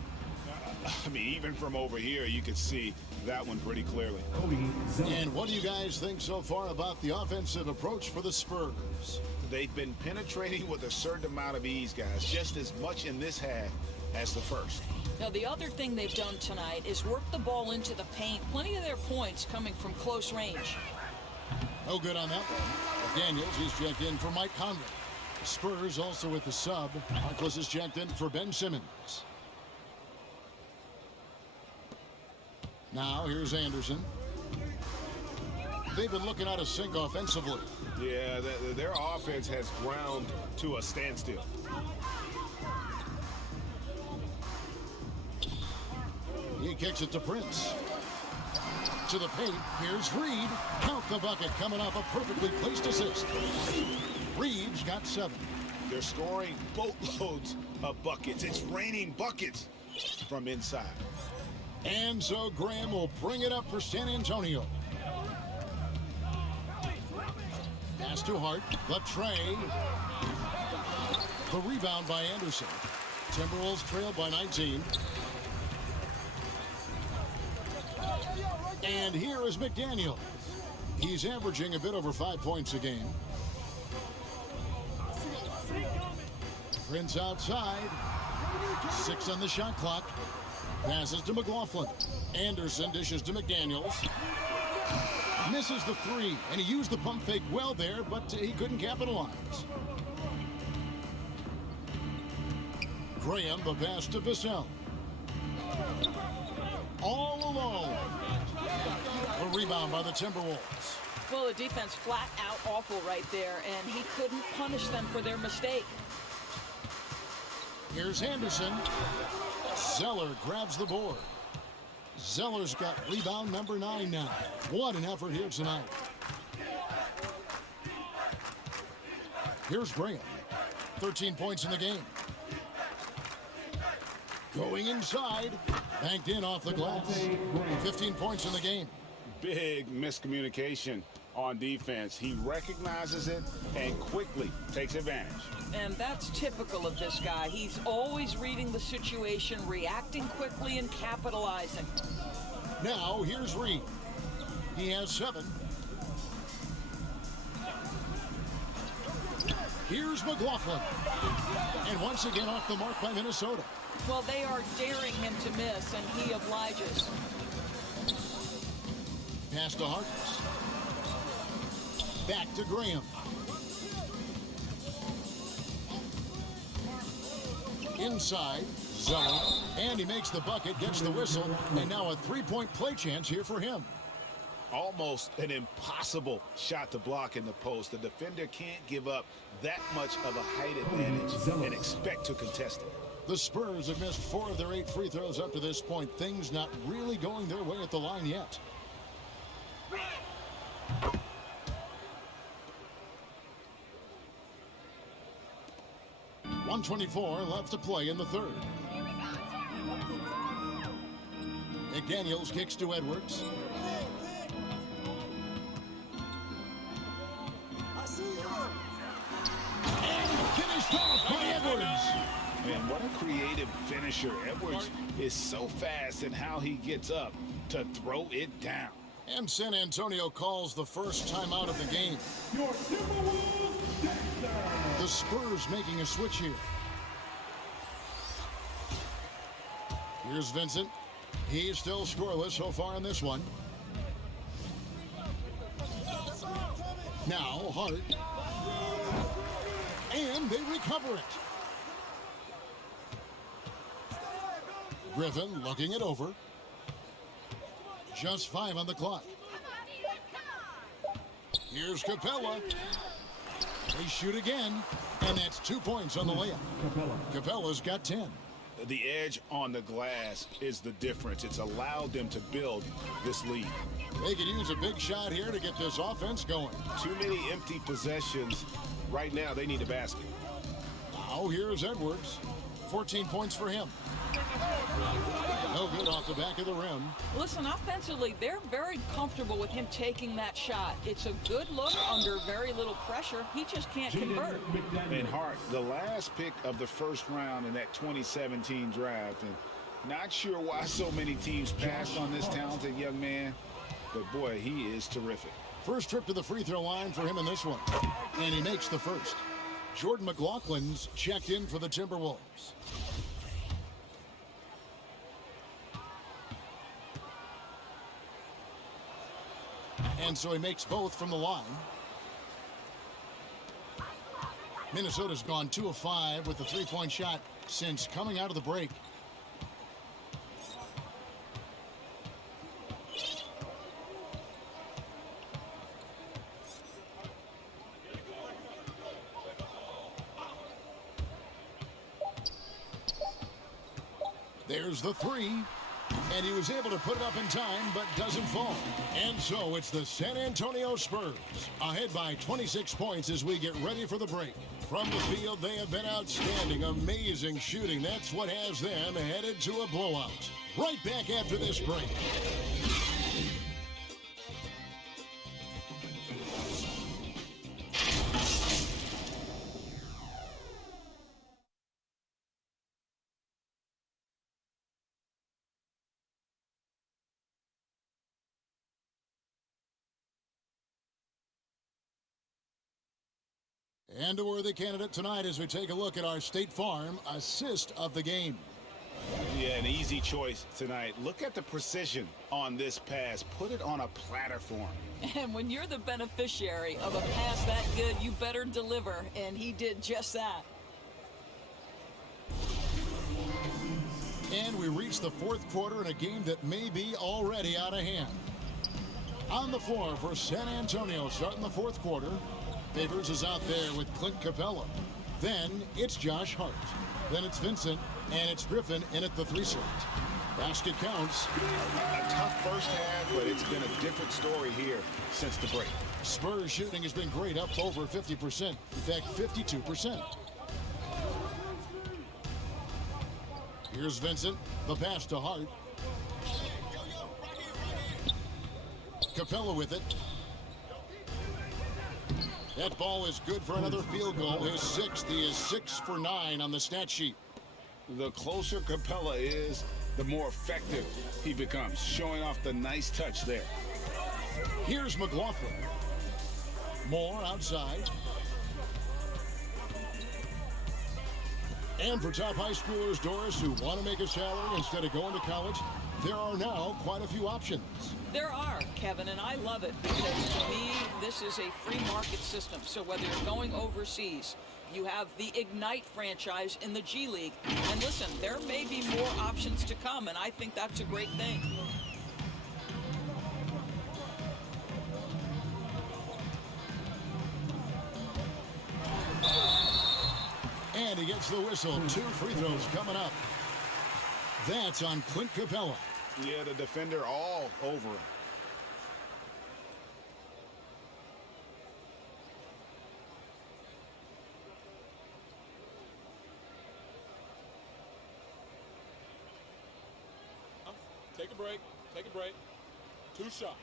I mean, even from over here, you could see that one pretty clearly. And what do you guys think so far about the offensive approach for the Spurs? They've been penetrating with a certain amount of ease, guys, just as much in this half as the first. Now, the other thing they've done tonight is work the ball into the paint. Plenty of their points coming from close range. No good on that one. Daniels, he's checked in for Mike Conley. The Spurs also with the sub. Harkless is checked in for Ben Simmons. Now, here's Anderson. They've been looking out of sync offensively. Yeah, their offense has ground to a standstill. He kicks it to Prince. To the paint, here's Reed. Count the bucket coming off a perfectly placed assist. Reed's got 7. They're scoring boatloads of buckets. It's raining buckets from inside. And so Graham will bring it up for San Antonio. Pass to Hart. The tray. The rebound by Anderson. Timberwolves trail by 19. And here is McDaniel. He's averaging a bit over 5 points a game. Prince outside. 6 on the shot clock. Passes to McLaughlin. Anderson dishes to McDaniels. Misses the 3, and he used the pump fake well there, but he couldn't capitalize. Graham, the pass to Vassell. All alone. A rebound by the Timberwolves. Well, the defense flat out awful right there, and he couldn't punish them for their mistake. Here's Anderson. Zeller grabs the board. Zeller's got rebound number 9 now. What an effort here tonight. Here's Graham. 13 points in the game. Going inside. Banked in off the glass. 15 points in the game. Big miscommunication on defense. He recognizes it and quickly takes advantage. And that's typical of this guy. He's always reading the situation, reacting quickly, and capitalizing. Now, here's Reed. He has 7. Here's McLaughlin. And once again off the mark by Minnesota. Well, they are daring him to miss, and he obliges. Pass to Harkless. Back to Graham. Inside, Zeller, and he makes the bucket, gets the whistle, and now a 3-point play chance here for him. Almost an impossible shot to block in the post. The defender can't give up that much of a height advantage and expect to contest it. The Spurs have missed 4 of their 8 free throws up to this point. Things not really going their way at the line yet. .124 left to play in the third. McDaniels kicks to Edwards. And finished off by Edwards. Man, what a creative finisher. Edwards is so fast in how he gets up to throw it down. And San Antonio calls the first timeout of the game. The Spurs making a switch here. Here's Vincent. He's still scoreless so far in this one. Now Hart. And they recover it. Griffin looking it over. Just 5 on the clock. Here's Capella. They shoot again, and that's 2 points on the layup. Capella's got 10. The edge on the glass is the difference. It's allowed them to build this lead. They could use a big shot here to get this offense going. Too many empty possessions. Right now, they need a basket. Now here's Edwards. 14 points for him. No good off the back of the rim. Listen, offensively, they're very comfortable with him taking that shot. It's a good look under very little pressure. He just can't convert. And Hart, the last pick of the first round in that 2017 draft. And not sure why so many teams passed on this talented young man. But, boy, he is terrific. First trip to the free throw line for him in this one. And he makes the first. Jordan McLaughlin's checked in for the Timberwolves. And so he makes both from the line. Minnesota's gone 2 of 5 with the three-point shot since coming out of the break. There's the three. And he was able to put it up in time, but doesn't fall. And so it's the San Antonio Spurs, ahead by 26 points as we get ready for the break. From the field, they have been outstanding. Amazing shooting. That's what has them headed to a blowout. Right back after this break. And a worthy candidate tonight as we take a look at our State Farm assist of the game. Yeah, an easy choice tonight. Look at the precision on this pass. Put it on a platter for him. And when you're the beneficiary of a pass that good, you better deliver. And he did just that. And we reach the fourth quarter in a game that may be already out of hand. On the floor for San Antonio starting the fourth quarter. Favors is out there with Clint Capella. Then it's Josh Hart. Then it's Vincent, and it's Griffin in at the 3 slot. Basket counts. A tough first half, but it's been a different story here since the break. Spurs shooting has been great, up over 50%. In fact, 52%. Here's Vincent. The pass to Hart. Capella with it. That ball is good for another field goal. His 6th. He is 6 for 9 on the stat sheet. The closer Capella is, the more effective he becomes, showing off the nice touch there. Here's McLaughlin. Moore outside. And for top high schoolers, Doris, who want to make a salary instead of going to college, there are now quite a few options. There are, Kevin, and I love it because to me, this is a free market system. So whether you're going overseas, you have the Ignite franchise in the G League. And listen, there may be more options to come, and I think that's a great thing. And he gets the whistle. 2 free throws coming up. That's on Clint Capella. Yeah, the defender all over him. Take a break. Take a break. 2 shots.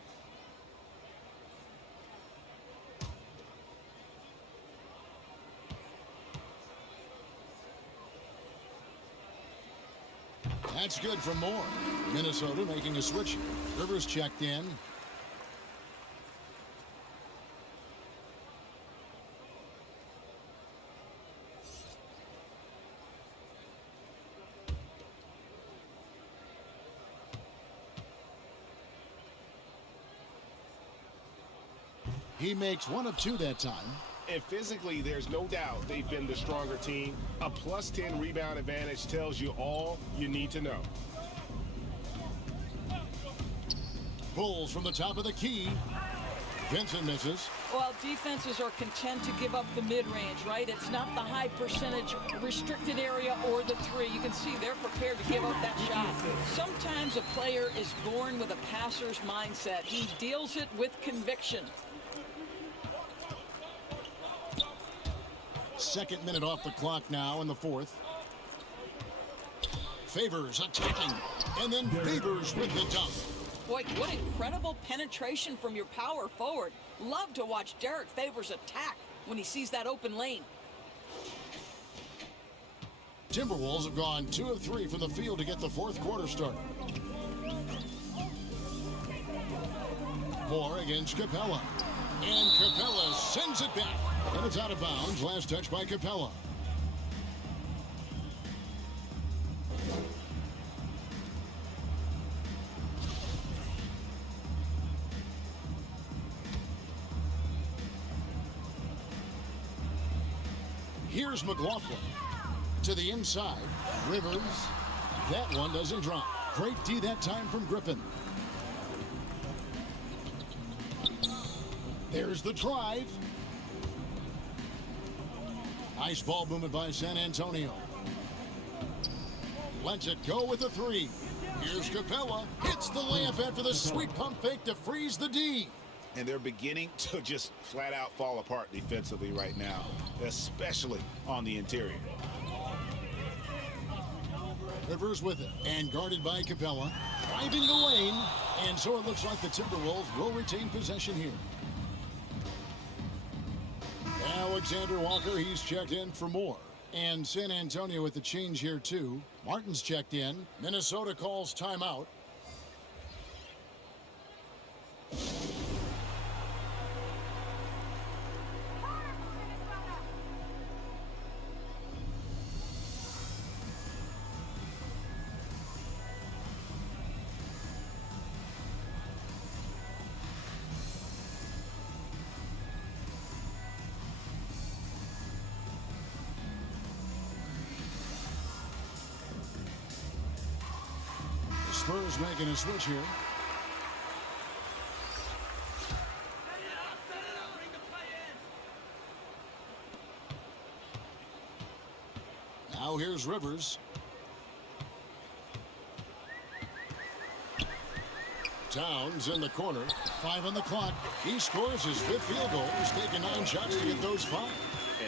That's good for Moore. Minnesota making a switch. Rivers checked in. He makes one of two that time. And physically, there's no doubt they've been the stronger team. A plus 10 rebound advantage tells you all you need to know. Bulls from the top of the key. Vincent misses. Well, defenses are content to give up the mid-range, right? It's not the high percentage restricted area or the three. You can see they're prepared to give up that shot. Sometimes a player is born with a passer's mindset. He deals it with conviction. Second minute off the clock now in the fourth. Favors attacking, and then Favors with the dunk. Boy, what incredible penetration from your power forward. Love to watch Derek Favors attack when he sees that open lane. Timberwolves have gone 2 of 3 from the field to get the fourth quarter started. Moore against Capella. And Capella sends it back. And it's out of bounds. Last touch by Capella. Here's McLaughlin to the inside. Rivers. That one doesn't drop. Great D that time from Griffin. There's the drive. Nice ball movement by San Antonio. Lets it go with a three. Here's Capella. Hits the layup after the sweet pump fake to freeze the D. And they're beginning to just flat out fall apart defensively right now, especially on the interior. Rivers with it and guarded by Capella. Driving the lane. And so it looks like the Timberwolves will retain possession here. Alexander Walker, he's checked in for more. And San Antonio with the change here too. Martin's checked in. Minnesota calls timeout. Spurs making a switch here. Now here's Rivers. Towns in the corner. 5 on the clock. He scores his 5th field goal. He's taken 9 shots to get those 5.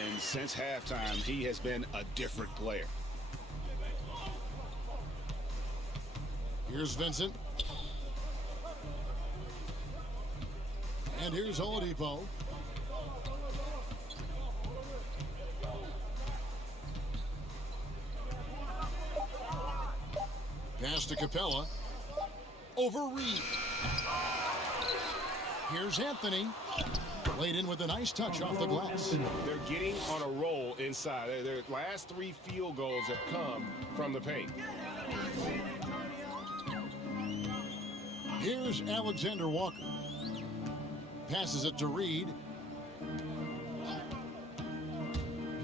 And since halftime, he has been a different player. Here's Vincent. And here's Oladipo. Pass to Capella. Over Reed. Here's Anthony. Laid in with a nice touch off the glass. They're getting on a roll inside. Their last 3 field goals have come from the paint. Here's Alexander Walker. Passes it to Reed.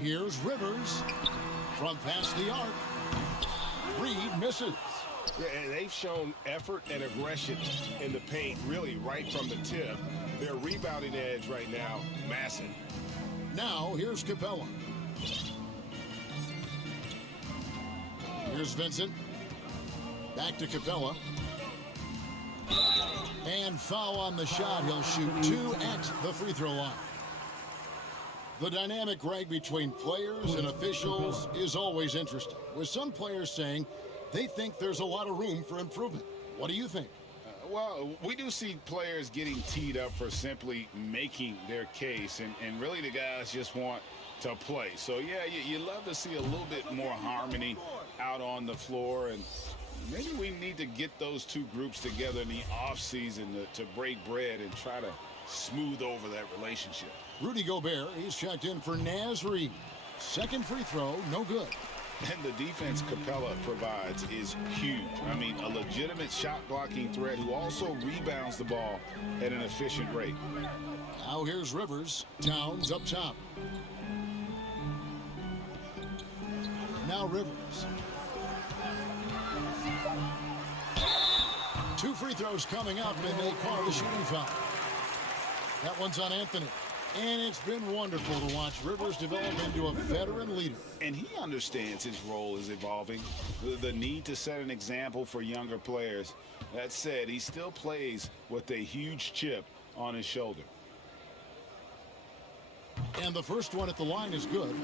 Here's Rivers. From past the arc. Reed misses. Yeah, they've shown effort and aggression in the paint, really right from the tip. Their rebounding edge right now, massive. Now, here's Capella. Here's Vincent. Back to Capella. And foul on the shot. He'll shoot 2 at the free throw line. The dynamic, Greg, between players and officials is always interesting, with some players saying they think there's a lot of room for improvement. What do you think? Well, we do see players getting teed up for simply making their case, and really the guys just want to play. So, yeah, you love to see a little bit more harmony out on the floor, and maybe we need to get those two groups together in the offseason to break bread and try to smooth over that relationship. Rudy Gobert, he's checked in for Naz Reid. Second free throw, no good. And the defense Capella provides is huge. I mean, a legitimate shot-blocking threat who also rebounds the ball at an efficient rate. Now here's Rivers. Towns up top. Now Rivers. 2 free throws coming up, and they call the shooting foul. That one's on Anthony. And it's been wonderful to watch Rivers develop into a veteran leader. And he understands his role is evolving, the need to set an example for younger players. That said, he still plays with a huge chip on his shoulder. And the first one at the line is good.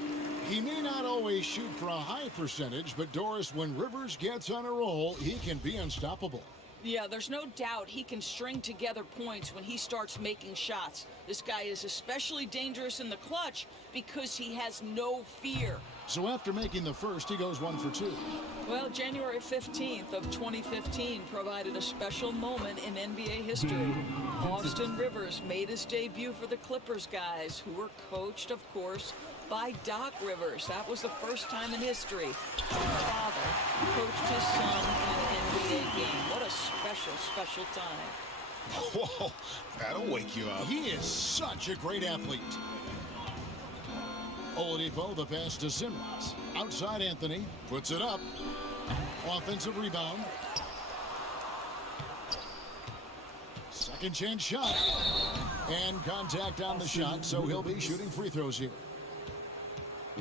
He may not always shoot for a high percentage, but Doris, when Rivers gets on a roll, he can be unstoppable. Yeah, there's no doubt he can string together points when he starts making shots. This guy is especially dangerous in the clutch because he has no fear. So after making the first, he goes 1 for 2. Well, January 15th of 2015 provided a special moment in NBA history. Austin Rivers made his debut for the Clippers guys, who were coached, of course, by Doc Rivers. That was the first time in history a father coached his son in an NBA game. What a special, special time. Whoa, that'll wake you up. He is such a great athlete. Oladipo, the pass to Simmons. Outside Anthony, puts it up. Offensive rebound. Second chance shot. And contact on the shot, so he'll be shooting free throws here.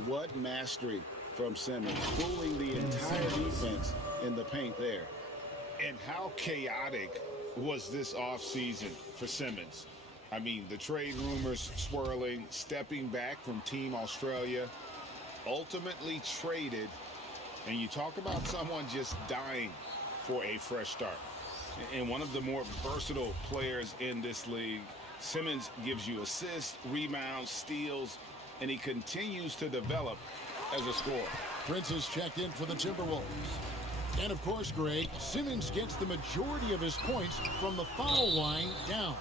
What mastery from Simmons, fooling the entire defense in the paint there. And how chaotic was this offseason for Simmons? I mean, the trade rumors swirling, stepping back from Team Australia, ultimately traded, and you talk about someone just dying for a fresh start. And one of the more versatile players in this league, Simmons gives you assists, rebounds, steals, and he continues to develop as a scorer. Prince is checked in for the Timberwolves. And of course, Greg, Simmons gets the majority of his points from the foul line down.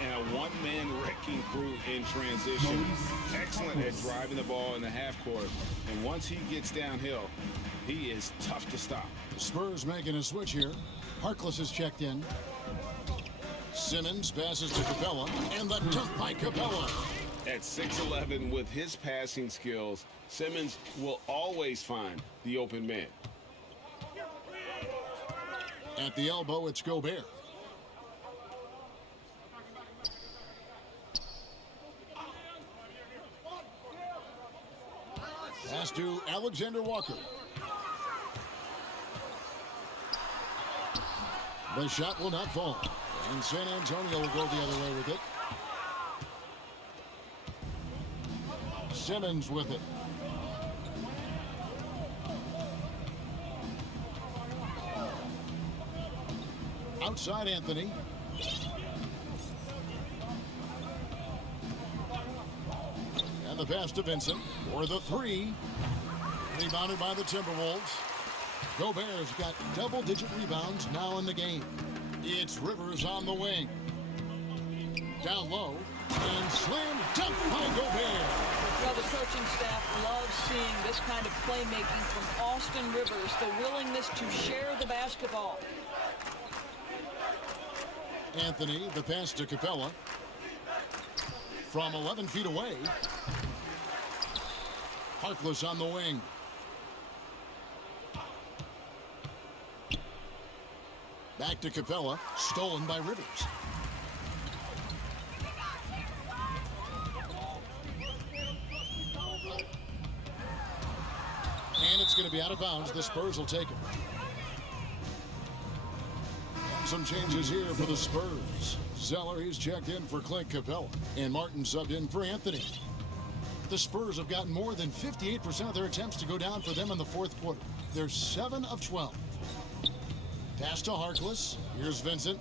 And a one-man wrecking crew in transition. Excellent at driving the ball in the half court. And once he gets downhill, he is tough to stop. The Spurs making a switch here. Harkless is checked in. Simmons passes to Capella, and the dunk by Capella. At 6'11", with his passing skills, Simmons will always find the open man. At the elbow, it's Gobert. Pass to Alexander Walker. The shot will not fall. And San Antonio will go the other way with it. Simmons with it. Outside Anthony. And the pass to Vincent for the three. Rebounded by the Timberwolves. Gobert's got double-digit rebounds now in the game. It's Rivers on the wing. Down low. And slam dunk by Gobert. Well, the coaching staff loves seeing this kind of playmaking from Austin Rivers, the willingness to share the basketball. Anthony, the pass to Capella. From 11 feet away. Harkless on the wing. Back to Capella, stolen by Rivers. And it's going to be out of bounds. The Spurs will take it. Some changes here for the Spurs. Zeller, he's checked in for Clint Capella. And Martin subbed in for Anthony. The Spurs have gotten more than 58% of their attempts to go down for them in the fourth quarter. They're 7 of 12. Pass to Harkless. Here's Vincent.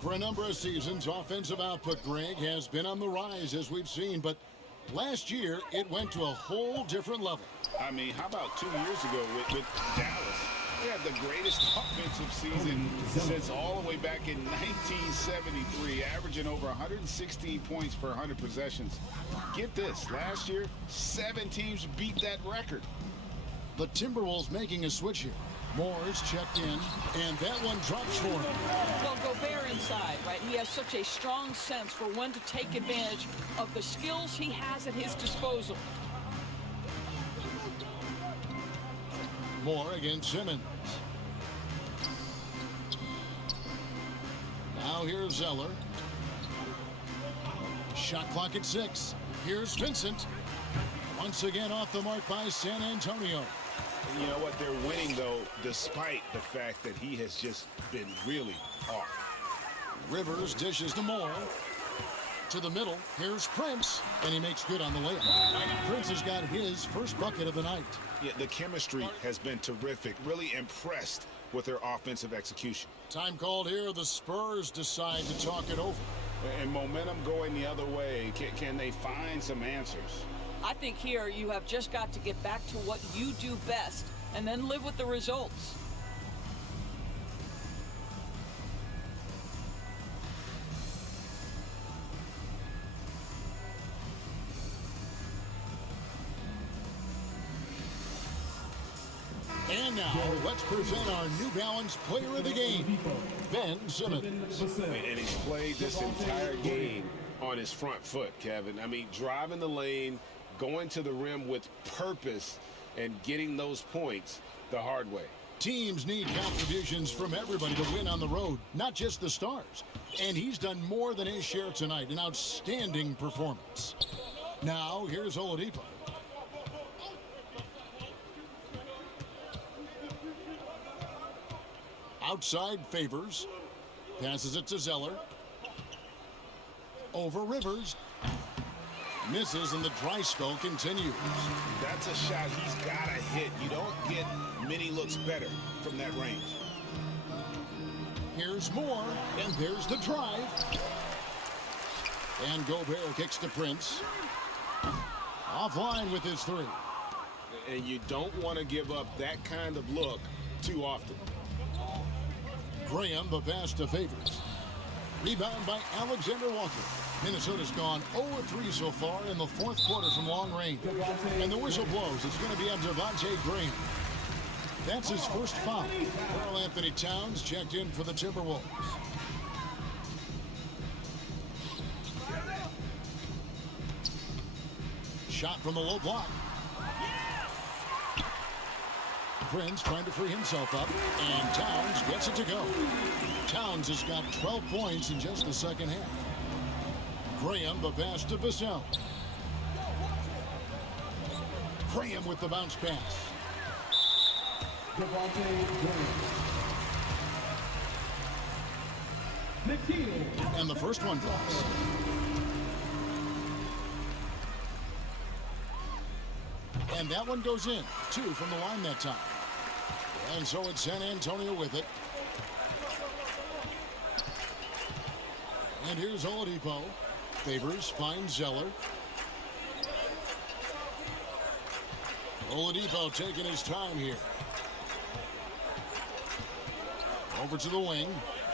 For a number of seasons, offensive output, Greg, has been on the rise, as we've seen, but last year it went to a whole different level. I mean, how about 2 years ago with Dallas? They had the greatest offensive season since all the way way back in 1973, averaging over 116 points per 100 possessions. Get this, last year, 7 teams beat that record. The Timberwolves making a switch here. Moore is checked in, and that one drops for him. Well, Gobert inside, right? He has such a strong sense for when to take advantage of the skills he has at his disposal. Moore against Simmons. Now here's Zeller. Shot clock at 6. Here's Vincent. Once again off the mark by San Antonio. You know what? They're winning, though, despite the fact that he has just been really off. Rivers dishes to Moore. To the middle. Here's Prince. And he makes good on the layup. Prince has got his first bucket of the night. Yeah, the chemistry has been terrific. Really impressed with their offensive execution. Time called here. The Spurs decide to talk it over. And momentum going the other way. Can they find some answers? I think here you have just got to get back to what you do best and then live with the results. And now, let's present our New Balance player of the game, Ben Simmons. And he's played this entire game on his front foot, Kevin. I mean, driving the lane, going to the rim with purpose, and getting those points the hard way. Teams need contributions from everybody to win on the road, not just the stars. And he's done more than his share tonight, an outstanding performance. Now, here's Oladipo. Outside Favors. Passes it to Zeller. Over Rivers. Misses, and the dry spell continues. That's a shot he's got to hit. You don't get many looks better from that range. Here's Moore, and there's the drive. And Gobert kicks to Prince. Offline with his 3. And you don't want to give up that kind of look too often. Graham, the pass to Favors. Rebound by Alexander Walker. Minnesota's gone 0-3 so far in the fourth quarter from long range. And the whistle blows. It's going to be on Devontae Graham. That's his first foul. Karl Anthony Towns checked in for the Timberwolves. Shot from the low block. Prince trying to free himself up, and Towns gets it to go. Towns has got 12 points in just the second half. Graham, the pass to Vassell. Graham with the bounce pass. And the first one drops. And that one goes in. 2 from the line that time. And so it's San Antonio with it. And here's Oladipo. Favors finds Zeller. Oladipo taking his time here. Over to the wing.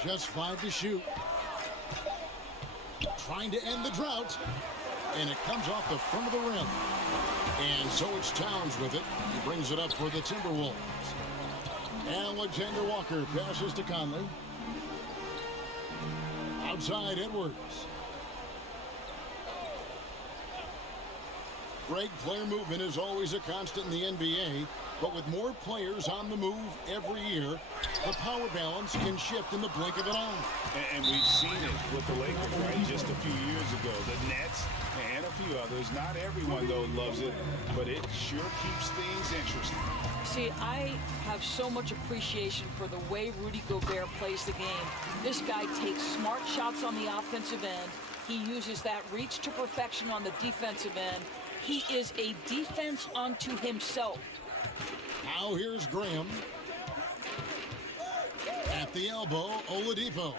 Just 5 to shoot. Trying to end the drought. And it comes off the front of the rim. And so it's Towns with it. He brings it up for the Timberwolves. Alexander Walker passes to Conley. Outside Edwards. Greg, player movement is always a constant in the NBA, but with more players on the move every year, the power balance can shift in the blink of an eye. And we've seen it with the Lakers, right, just a few years ago. The Nets and a few others. Not everyone, though, loves it, but it sure keeps things interesting. See, I have so much appreciation for the way Rudy Gobert plays the game. This guy takes smart shots on the offensive end. He uses that reach to perfection on the defensive end. He is a defense unto himself. Now here's Graham. At the elbow, Oladipo.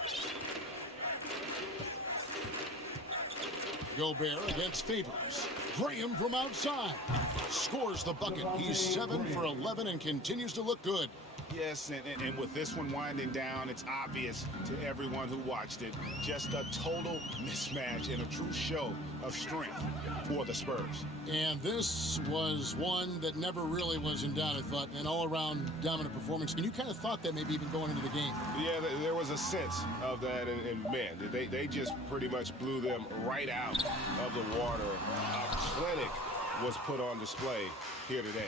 Gobert against Favors. Graham from outside. Scores the bucket. He's 7 for 11 and continues to look good. Yes, and with this one winding down, it's obvious to everyone who watched it. Just a total mismatch and a true show of strength for the Spurs. And this was one that never really was in doubt, I thought, an all-around dominant performance. And you kind of thought that maybe even going into the game. Yeah, there was a sense of that, and man, they just pretty much blew them right out of the water. A clinic was put on display here today.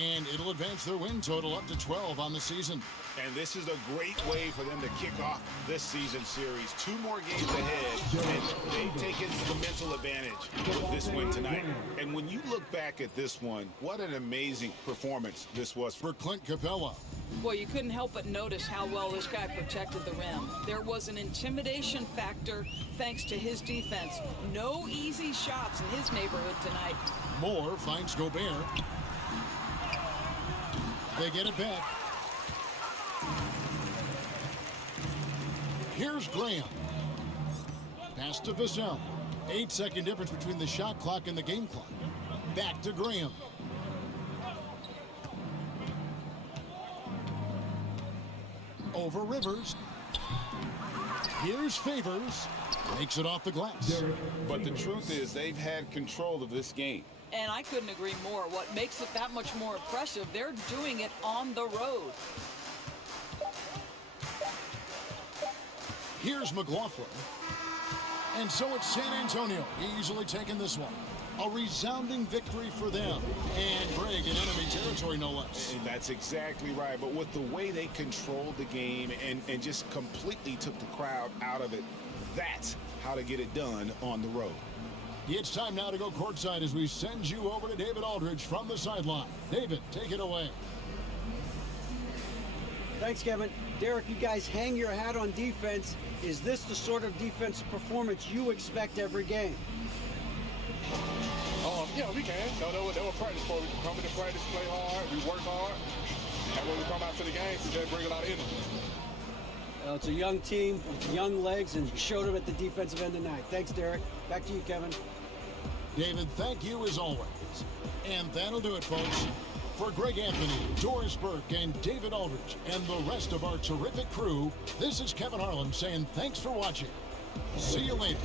And it'll advance their win total up to 12 on the season. And this is a great way for them to kick off this season series. 2 more games ahead, and they've taken the mental advantage with this win tonight. And when you look back at this one, what an amazing performance this was for Clint Capella. Well, you couldn't help but notice how well this guy protected the rim. There was an intimidation factor thanks to his defense. No easy shots in his neighborhood tonight. Moore finds Gobert. They get it back. Here's Graham. Pass to Vassell. 8-second difference between the shot clock and the game clock. Back to Graham. Over Rivers. Here's Favors. Makes it off the glass. But the truth is they've had control of this game. And I couldn't agree more. What makes it that much more impressive, they're doing it on the road. Here's McLaughlin. And so it's San Antonio easily taking this one. A resounding victory for them. And Greg in enemy territory, no less. And that's exactly right. But with the way they controlled the game and just completely took the crowd out of it, that's how to get it done on the road. It's time now to go courtside as we send you over to David Aldridge from the sideline. David, take it away. Thanks, Kevin. Derek, you guys hang your hat on defense. Is this the sort of defensive performance you expect every game? Yeah, we can. They were practice for. We come into practice, play hard, we work hard, and when we come out to the game, we just bring a lot of energy. It's a young team with young legs, and you showed them at the defensive end tonight. Thanks, Derek. Back to you, Kevin. David, thank you as always. And that'll do it, folks. For Greg Anthony, Doris Burke, and David Aldridge, and the rest of our terrific crew, this is Kevin Harlan saying thanks for watching. See you later.